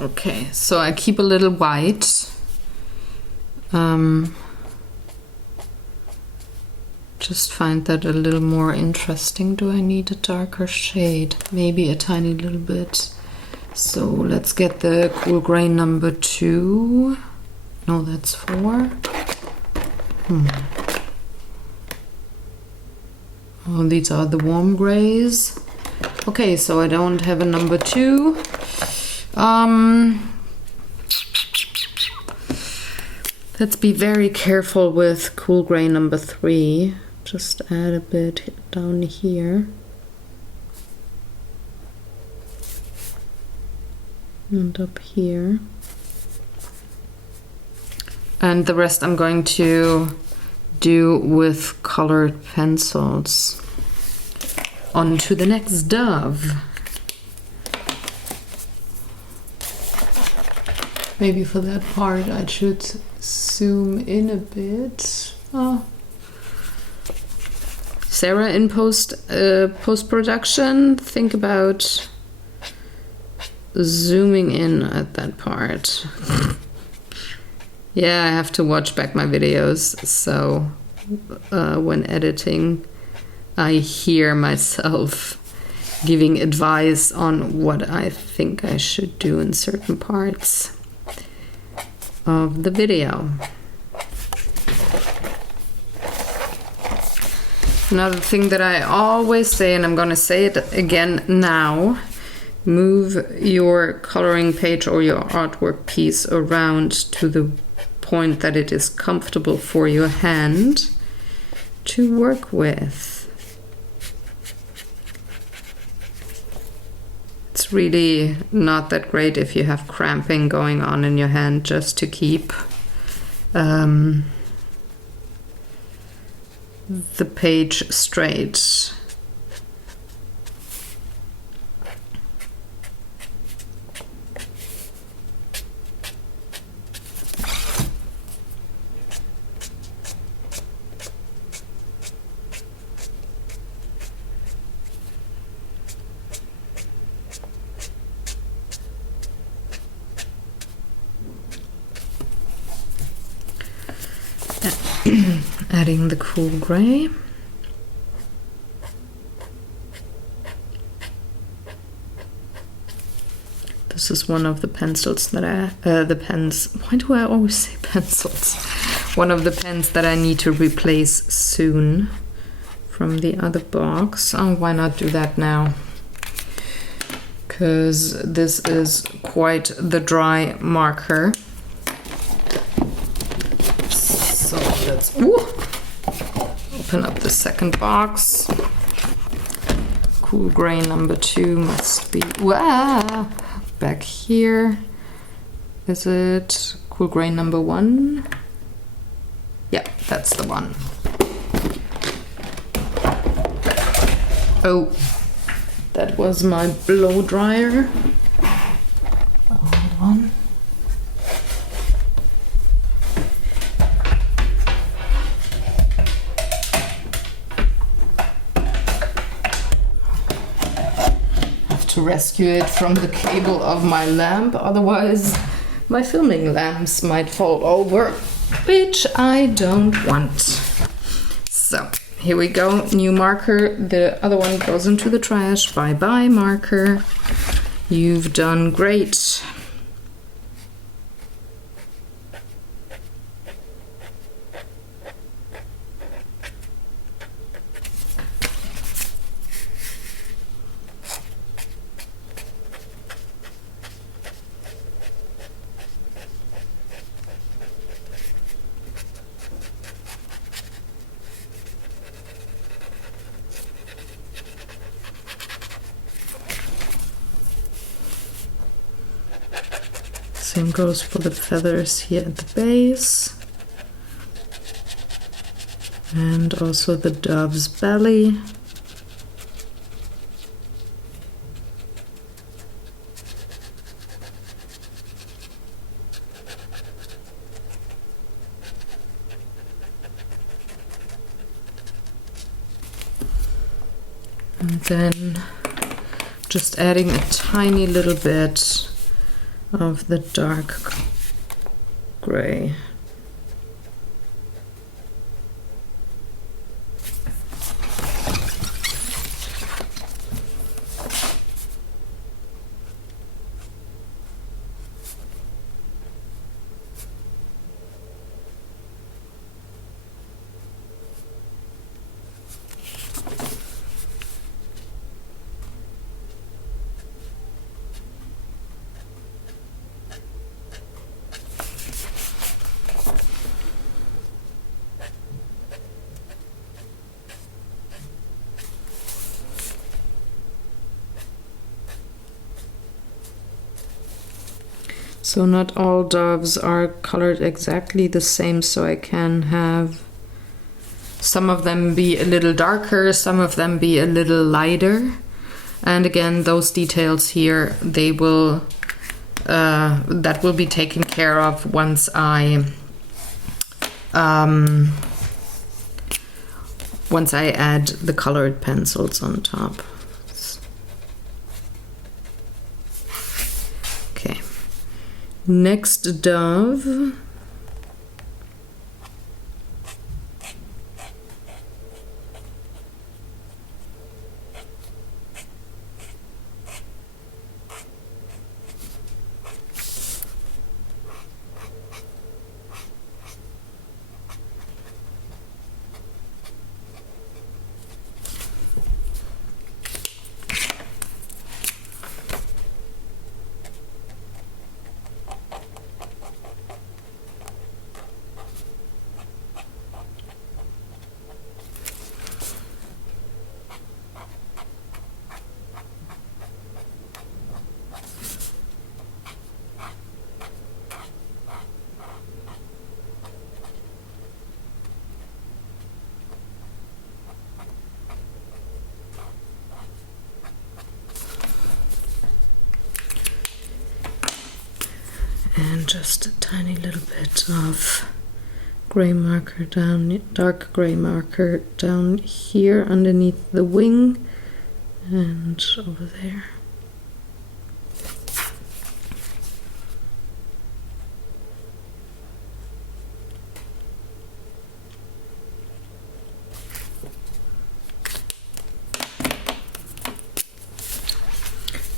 Okay, so I keep a little white. Just find that a little more interesting. Do I need a darker shade? Maybe a tiny little bit. So let's get the cool gray number 2. No, that's 4. Oh, these are the warm grays. Okay, so I don't have a number 2. Let's be very careful with cool gray number 3. Just add a bit down here. And up here. And the rest I'm going to do with colored pencils. On to the next dove. Maybe for that part I should zoom in a bit. Oh. Sarah in post-production, think about zooming in at that part. Yeah, I have to watch back my videos, so when editing, I hear myself giving advice on what I think I should do in certain parts of the video. Another thing that I always say, and I'm going to say it again now, move your coloring page or your artwork piece around to the point that it is comfortable for your hand to work with. It's really not that great if you have cramping going on in your hand, just to keep the page straight. Adding the cool gray. This is one of the pencils that the pens, why do I always say pencils? One of the pens that I need to replace soon from the other box. Oh, why not do that now? Because this is quite the dry marker. So let's open up the second box. Cool gray number 2 must be back here. Is it cool gray number 1? Yeah, that's the one. Oh, that was my blow dryer. Hold on. To rescue it from the cable of my lamp, otherwise my filming lamps might fall over, which I don't want. So here we go, new marker. The other one goes into the trash. Bye bye marker, you've done great. Same goes for the feathers here at the base. And also the dove's belly. And then just adding a tiny little bit of the dark gray. So not all doves are colored exactly the same, so I can have some of them be a little darker, some of them be a little lighter. And again, those details here, they will that will be taken care of once I once I add the colored pencils on top. Okay, next dove. And just a tiny little bit of gray marker down, dark gray marker down here underneath the wing and over there.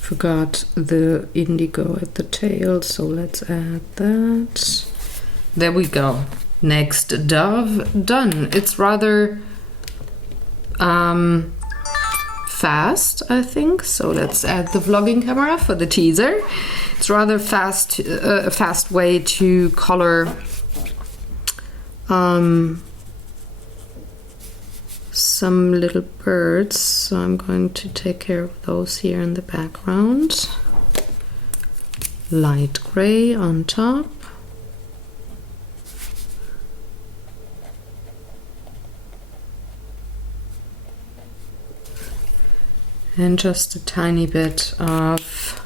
Forgot the indigo at the tail, so let's add that. There we go. Next dove, done. It's rather fast, I think. So let's add the vlogging camera for the teaser. It's rather fast, a fast way to color some little birds, so I'm going to take care of those here in the background. Light gray on top. And just a tiny bit of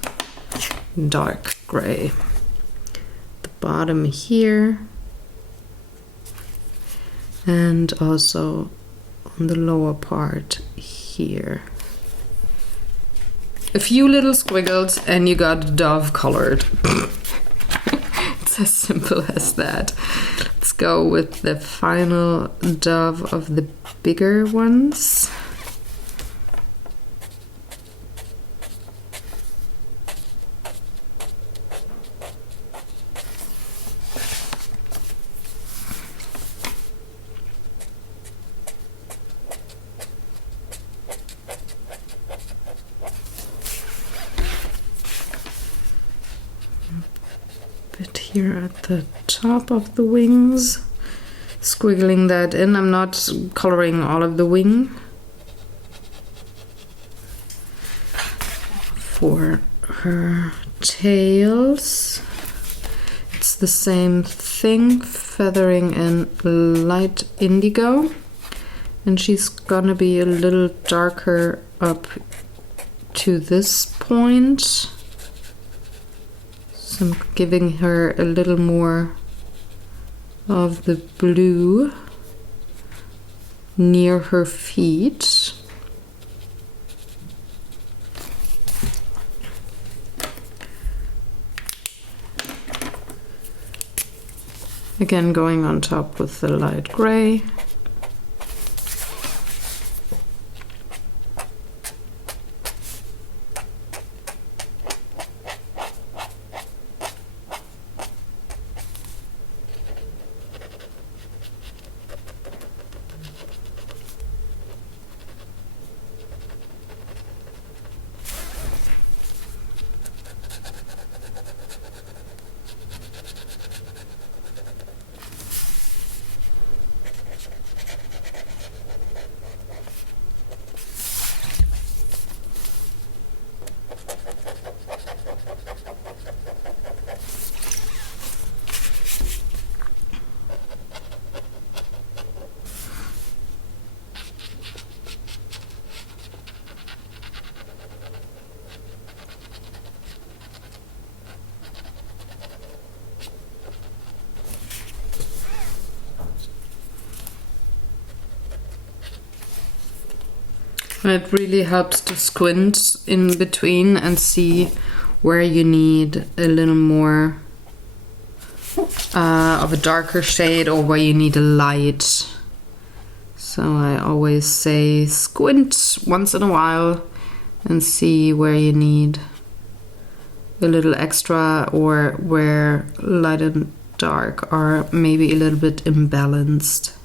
dark gray. The bottom here. And also on the lower part here. A few little squiggles and you got dove colored. It's as simple as that. Let's go with the final dove of the bigger ones. Bit here at the top of the wings, squiggling that in. I'm not coloring all of the wing. For her tails, it's the same thing, feathering in light indigo, and she's gonna be a little darker up to this point. So I'm giving her a little more of the blue near her feet. Again, going on top with the light gray. It really helps to squint in between and see where you need a little more of a darker shade or where you need a light. So I always say squint once in a while and see where you need a little extra or where light and dark are maybe a little bit imbalanced.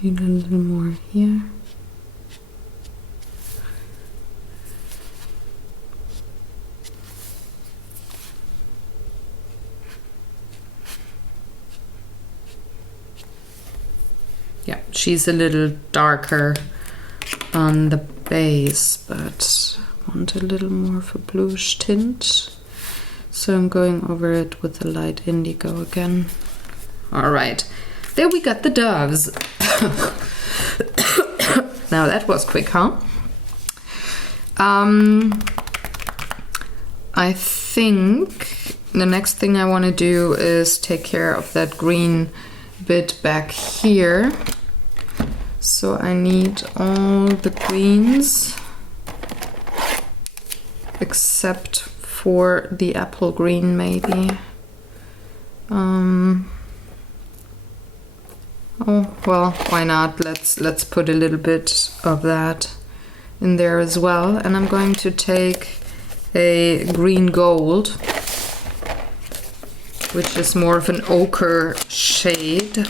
Need a little more here. Yeah, she's a little darker on the base, but I want a little more of a bluish tint. So I'm going over it with the light indigo again. All right, there we got the doves. Now that was quick, huh? I think the next thing I want to do is take care of that green bit back here. So I need all the greens except for the apple green, maybe. Oh, well, why not? Let's put a little bit of that in there as well. And I'm going to take a green gold, which is more of an ochre shade.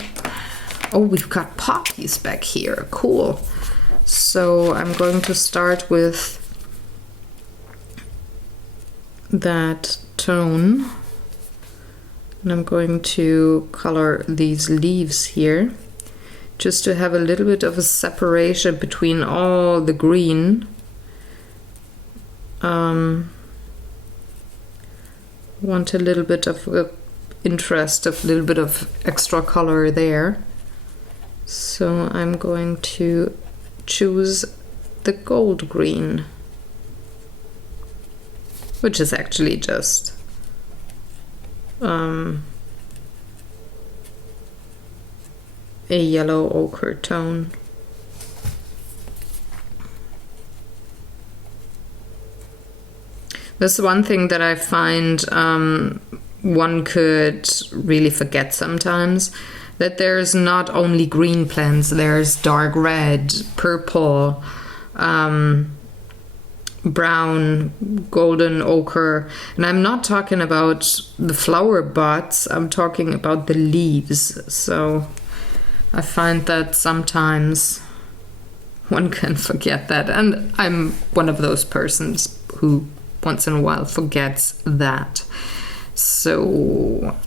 Oh, we've got poppies back here. Cool. So I'm going to start with that tone. And I'm going to color these leaves here just to have a little bit of a separation between all the green. Want a little bit of interest, a little bit of extra color there. So I'm going to choose the gold green, which is actually just a yellow ochre tone. That's one thing that I find one could really forget sometimes, that there's not only green plants, there's dark red, purple, brown, golden ochre, and I'm not talking about the flower buds, I'm talking about the leaves. So I find that sometimes one can forget that, and I'm one of those persons who once in a while forgets that. So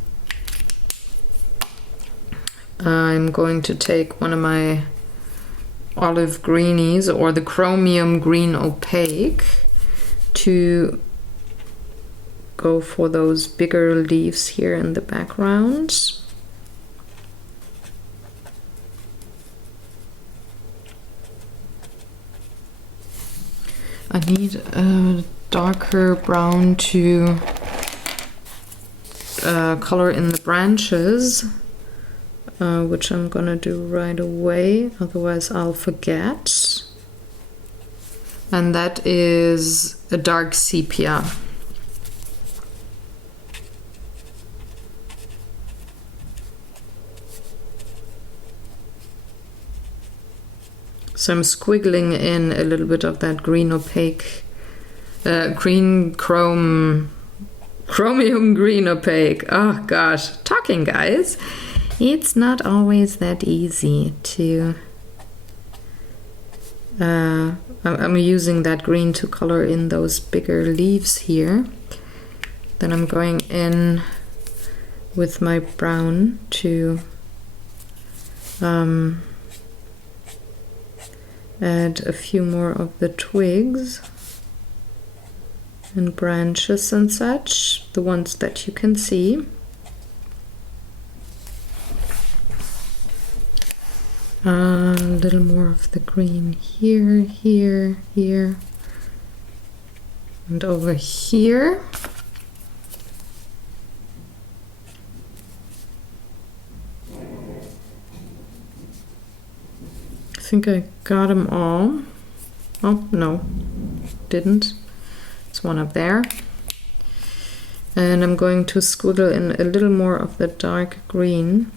I'm going to take one of my olive greenies or the chromium green opaque to go for those bigger leaves here in the background. I need a darker brown to color in the branches, which I'm gonna do right away, otherwise I'll forget. And that is a dark sepia. So I'm squiggling in a little bit of that green opaque, green chromium green opaque. Oh gosh, talking guys. It's not always that easy to... I'm using that green to color in those bigger leaves here. Then I'm going in with my brown to add a few more of the twigs and branches and such, the ones that you can see. A little more of the green here, here, here, and over here. I think I got them all. Oh, no, didn't. It's one up there. And I'm going to squiggle in a little more of the dark green.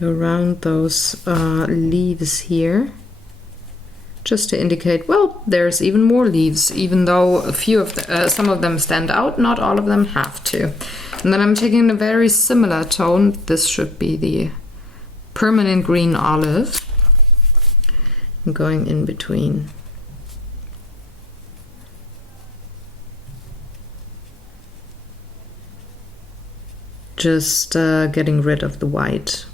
Around those leaves here, just to indicate, well, there's even more leaves, even though a few of the, some of them stand out, not all of them have to. And then I'm taking a very similar tone. This should be the permanent green olive. I'm going in between. Just getting rid of the white.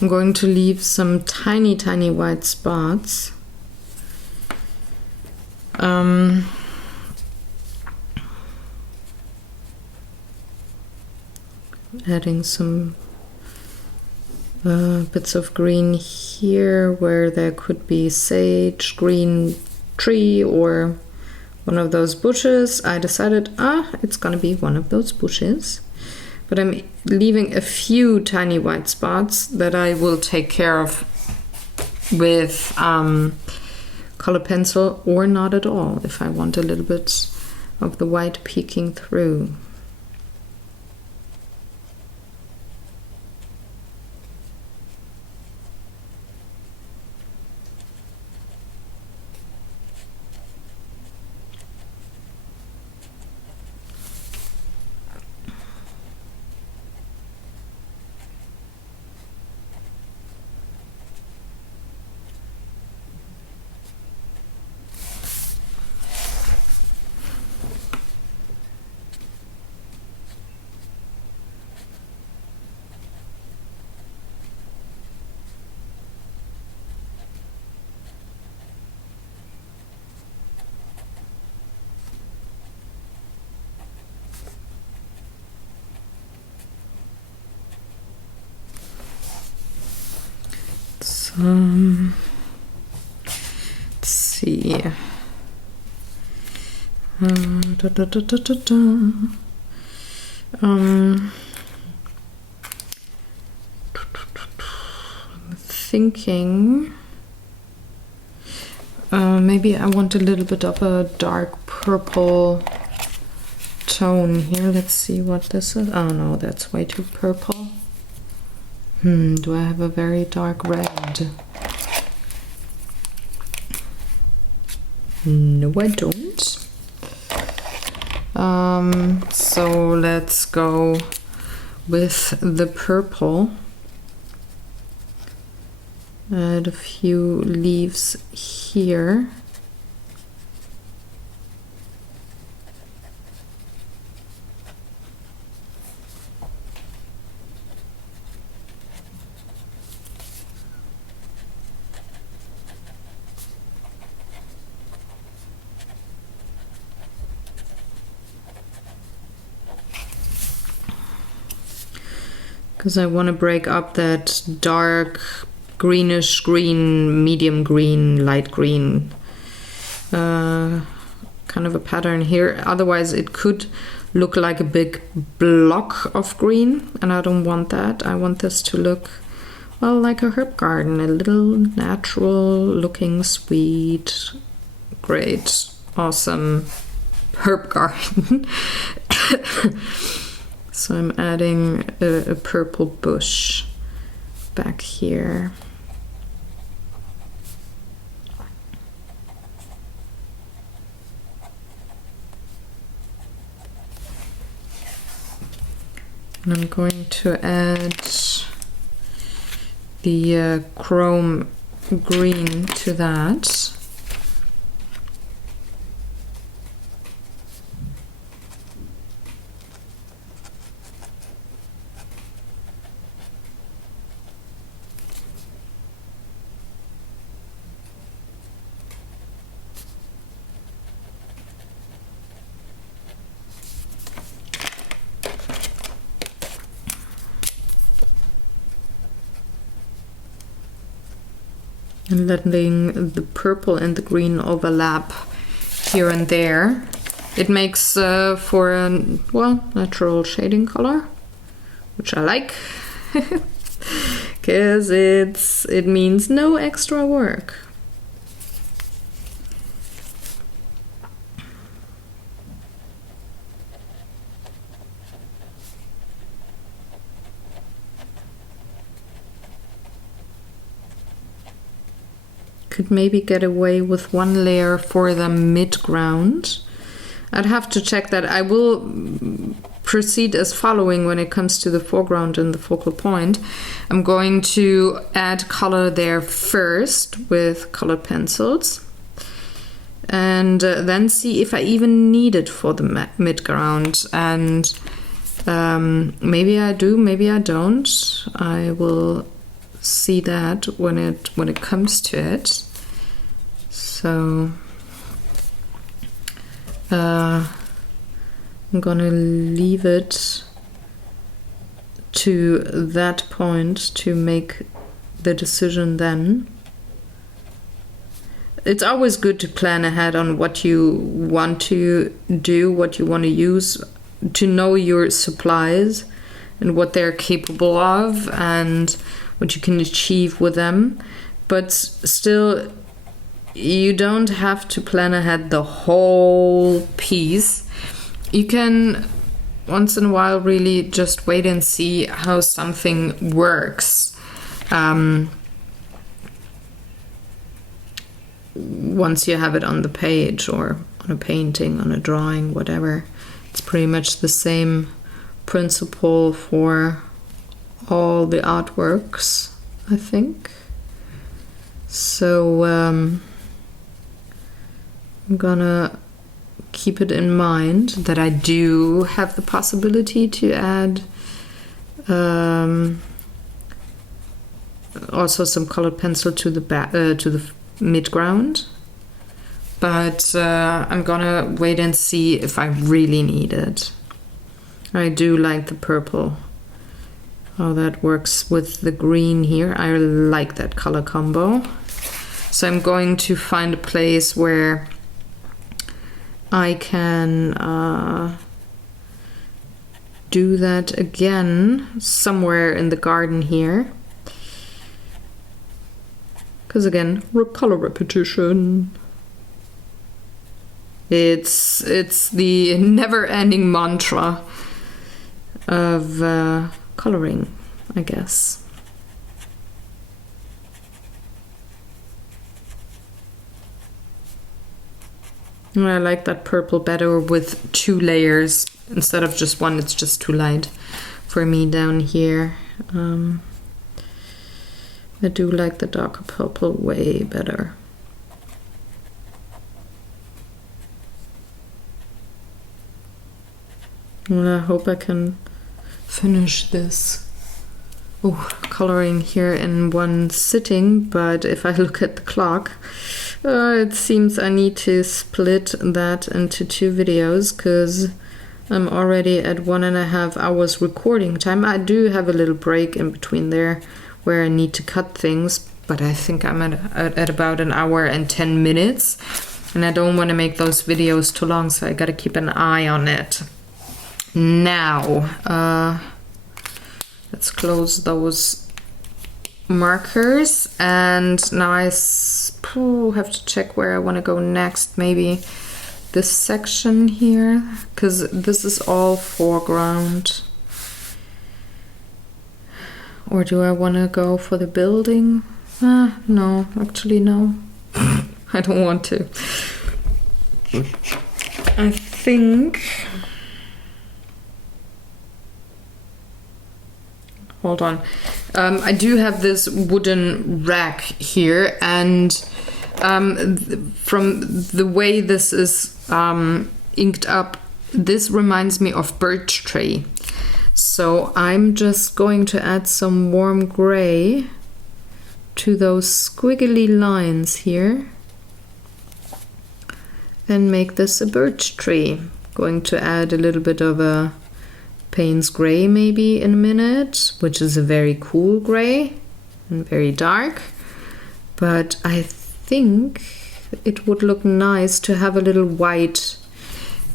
I'm going to leave some tiny, tiny white spots. Adding some bits of green here where there could be sage, green tree, or one of those bushes. I decided, it's gonna be one of those bushes. But I'm leaving a few tiny white spots that I will take care of with color pencil, or not at all, if I want a little bit of the white peeking through. Let's see. I'm thinking maybe I want a little bit of a dark purple tone here. Let's see what this is. Oh no, that's way too purple. Do I have a very dark red? No, I don't. So let's go with the purple. Add a few leaves here. because I want to break up that dark greenish green, medium green, light green kind of a pattern here. Otherwise it could look like a big block of green, and I don't want that. I want this to look, well, like a herb garden, a little natural looking, sweet, great, awesome herb garden. So I'm adding a purple bush back here. And I'm going to add the chrome green to that. And letting the purple and the green overlap here and there. It makes for a, well, natural shading color, which I like, because it means no extra work. Could maybe get away with one layer for the mid-ground. I'd have to check that. I will proceed as following when it comes to the foreground and the focal point. I'm going to add color there first with colored pencils, and then see if I even need it for the mid-ground. And maybe I do, maybe I don't. I will see that when it comes to it. So I'm gonna leave it to that point to make the decision then. It's always good to plan ahead on what you want to do, what you want to use, to know your supplies and what they're capable of and what you can achieve with them. But still, you don't have to plan ahead the whole piece. You can once in a while really just wait and see how something works. Once you have it on the page or on a painting, on a drawing, whatever. It's pretty much the same principle for all the artworks, I think. So I'm gonna keep it in mind that I do have the possibility to add also some colored pencil to the mid-ground, but I'm gonna wait and see if I really need it. I do like the purple, how that works with the green here. I like that color combo. So I'm going to find a place where I can do that again, somewhere in the garden here. Because again, color repetition. It's the never-ending mantra of coloring, I guess. And I like that purple better with 2 layers instead of just one. It's just too light for me down here. I do like the darker purple way better. Well, I hope I can finish this coloring here in one sitting, but if I look at the clock, it seems I need to split that into 2 videos, because I'm already at 1.5 hours recording time. I do have a little break in between there where I need to cut things, but I think I'm at about 1 hour and 10 minutes. And I don't want to make those videos too long, so I gotta keep an eye on it. Now, let's close those markers. And now I have to check where I want to go next. Maybe this section here, because this is all foreground. Or do I want to go for the building? No, actually no. I don't want to. I think... Hold on. I do have this wooden rack here, and from the way this is inked up, this reminds me of birch tree. So I'm just going to add some warm gray to those squiggly lines here and make this a birch tree. Going to add a little bit of a Payne's gray maybe in a minute, which is a very cool gray and very dark. But I think it would look nice to have a little white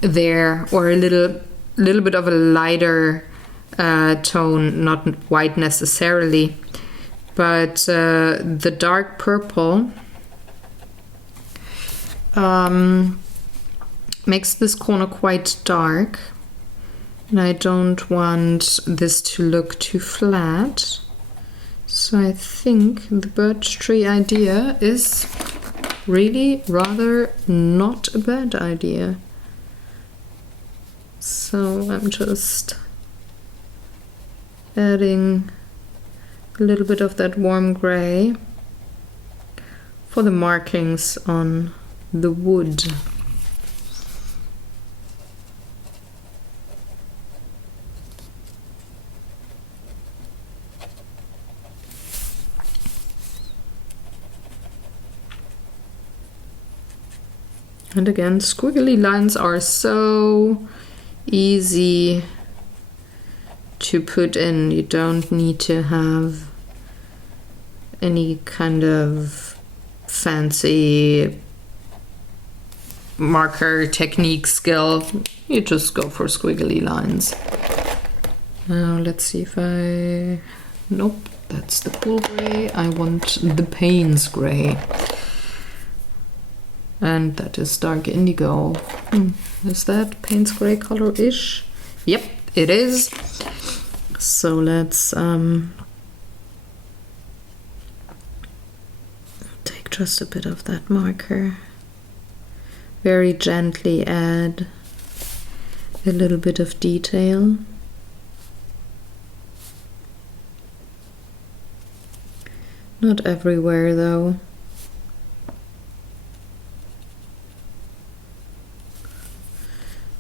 there, or a little bit of a lighter tone, not white necessarily, but the dark purple makes this corner quite dark, and I don't want this to look too flat. So I think the birch tree idea is really rather not a bad idea. So I'm just adding a little bit of that warm gray for the markings on the wood. And again, squiggly lines are so easy to put in. You don't need to have any kind of fancy marker technique skill. You just go for squiggly lines. Now let's see if I... Nope, that's the cool gray. I want the Payne's gray. And that is dark indigo. Is that Payne's gray color-ish? Yep, it is. So let's take just a bit of that marker. Very gently add a little bit of detail. Not everywhere though.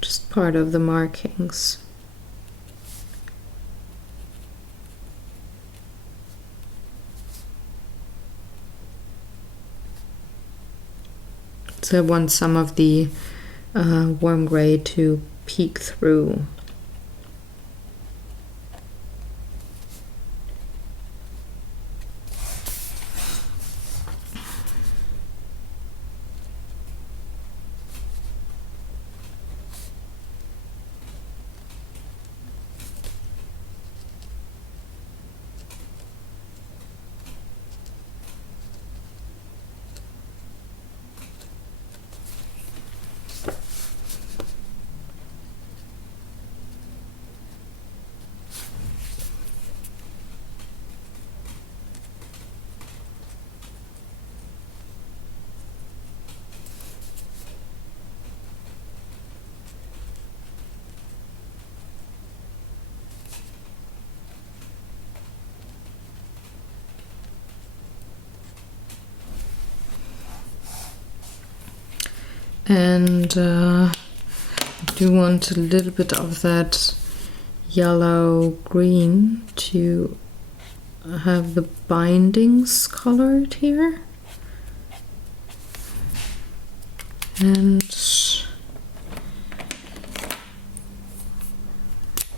Just part of the markings. So I want some of the warm gray to peek through. And I do want a little bit of that yellow green to have the bindings colored here.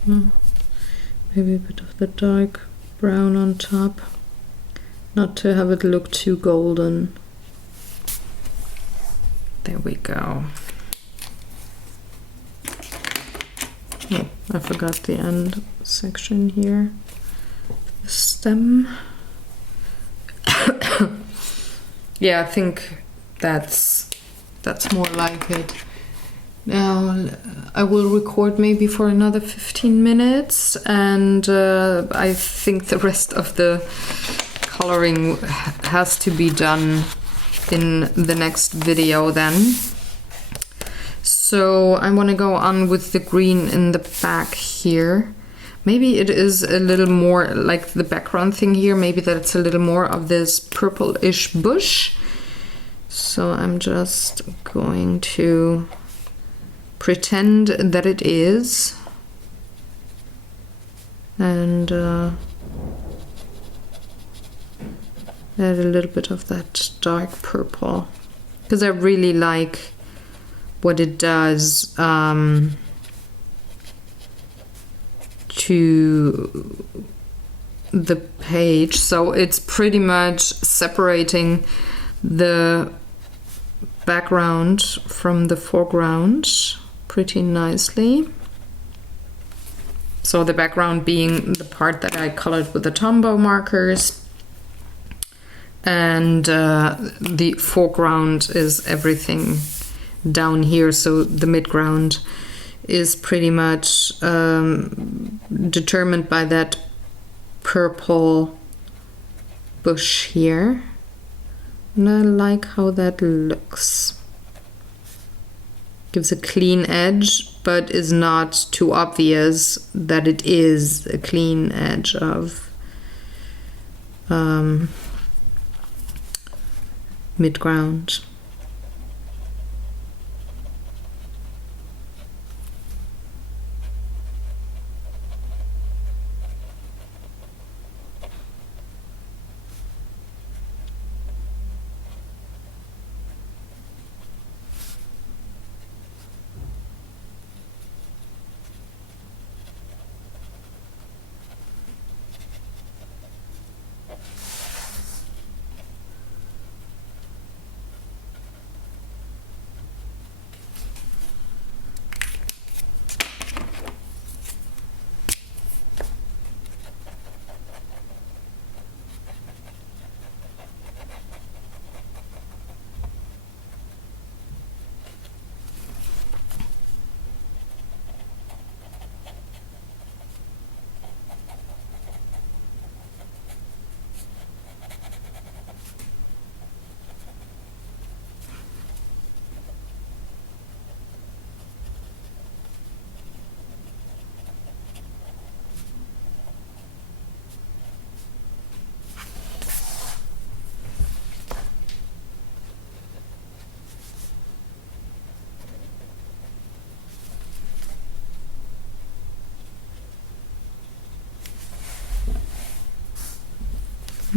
Maybe a bit of the dark brown on top, not to have it look too golden. There we go. Oh, I forgot the end section here. The stem. Yeah, I think that's more like it. Now I will record maybe for another 15 minutes, and I think the rest of the coloring has to be done in the next video then. So I want to go on with the green in the back here. Maybe it is a little more like the background thing here, maybe that's a little more of this purplish bush. So I'm just going to pretend that it is, and add a little bit of that dark purple, because I really like what it does to the page. So it's pretty much separating the background from the foreground pretty nicely. So the background being the part that I colored with the Tombow markers, and the foreground is everything down here. So the midground is pretty much determined by that purple bush here, and I like how that looks. Gives a clean edge, but is not too obvious that it is a clean edge of midground.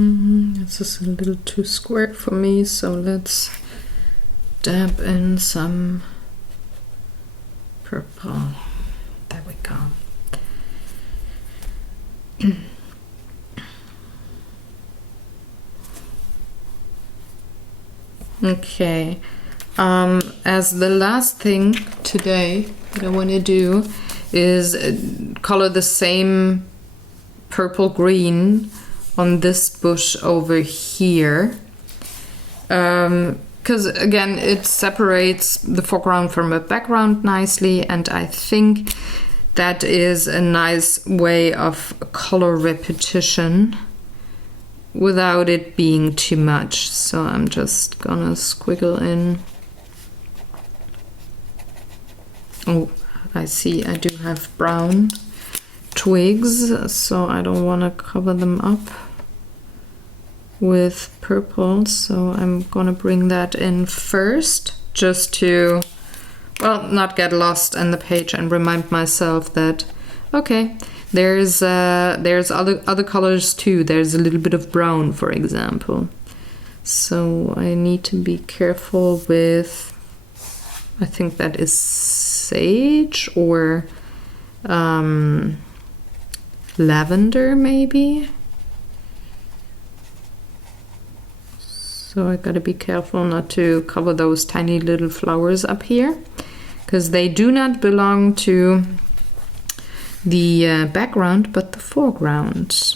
This is a little too square for me, so let's dab in some purple. There we go. Okay, as the last thing today that I want to do is color the same purple green on this bush over here, because again it separates the foreground from the background nicely, and I think that is a nice way of color repetition without it being too much. So I'm just gonna squiggle in. Oh, I see I do have brown twigs, so I don't want to cover them up with purple, so I'm gonna bring that in first, just to, well, not get lost in the page and remind myself that, okay, there's other colors too. There's a little bit of brown, for example, so I need to be careful with, I think that is sage or lavender maybe. So I gotta be careful not to cover those tiny little flowers up here, because they do not belong to the background but the foreground.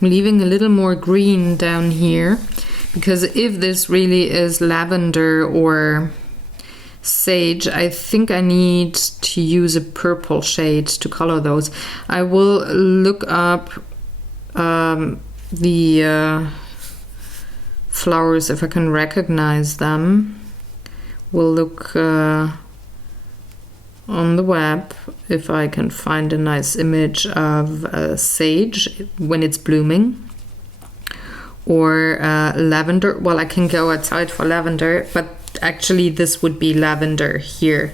I'm leaving a little more green down here, because if this really is lavender or sage, I think I need to use a purple shade to color those. I will look up the flowers if I can recognize them. We'll look on the web if I can find a nice image of sage when it's blooming, or lavender. Well, I can go outside for lavender, but actually this would be lavender here.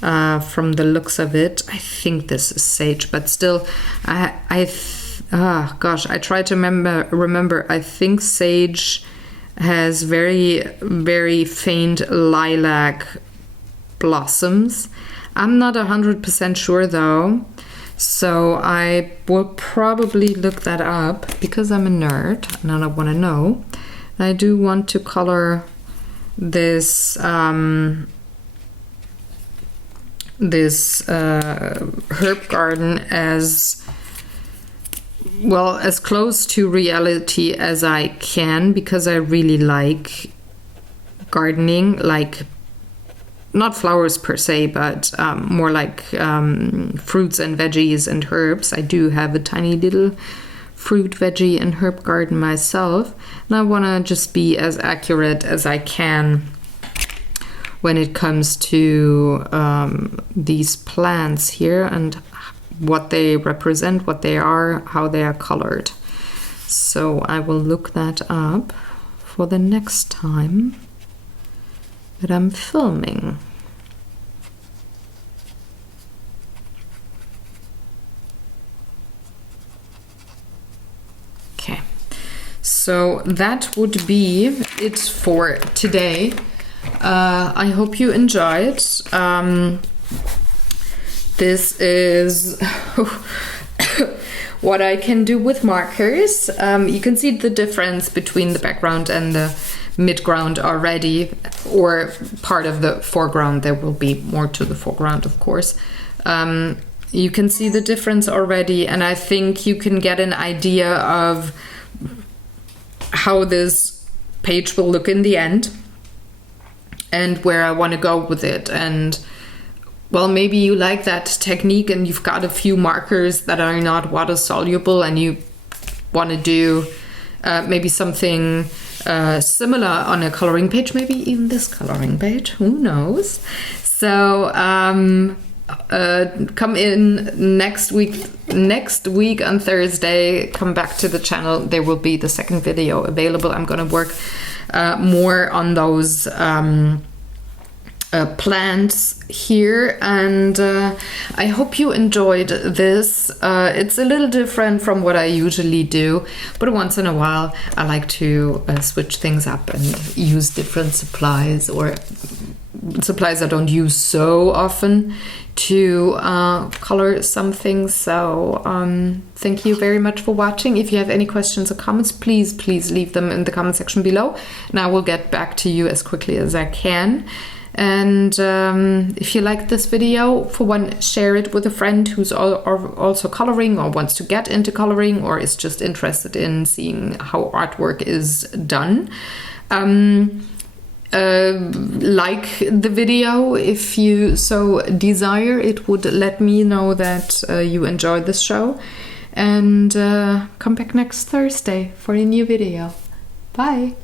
From the looks of it, I think this is sage, but still, gosh, I try to remember. I think sage has very, very faint lilac blossoms. I'm not 100% sure though, so I will probably look that up because I'm a nerd and I want to know. I do want to color this herb garden as well, as close to reality as I can, because I really like gardening, like not flowers per se, but more like fruits and veggies and herbs. I do have a tiny little fruit, veggie and herb garden myself, and I want to just be as accurate as I can when it comes to these plants here and what they represent, what they are, how they are colored. So I will look that up for the next time that I'm filming. Okay, so that would be it for today. I hope you enjoyed. This is what I can do with markers. You can see the difference between the background and the midground already, or part of the foreground. There will be more to the foreground, of course. You can see the difference already, and I think you can get an idea of how this page will look in the end and where I want to go with it. And well, maybe you like that technique and you've got a few markers that are not water soluble and you want to do maybe something similar on a coloring page, maybe even this coloring page, who knows. So come in next week on Thursday, come back to the channel. There will be the second video available. I'm going to work more on those plants here, and I hope you enjoyed this. It's a little different from what I usually do, but once in a while I like to switch things up and use different supplies, or supplies I don't use so often, to color some things. So thank you very much for watching. If you have any questions or comments, please leave them in the comment section below, and I will get back to you as quickly as I can. And if you like this video, for one, share it with a friend who's also coloring or wants to get into coloring, or is just interested in seeing how artwork is done. like the video if you so desire. It would let me know that you enjoyed this show. And come back next Thursday for a new video. Bye!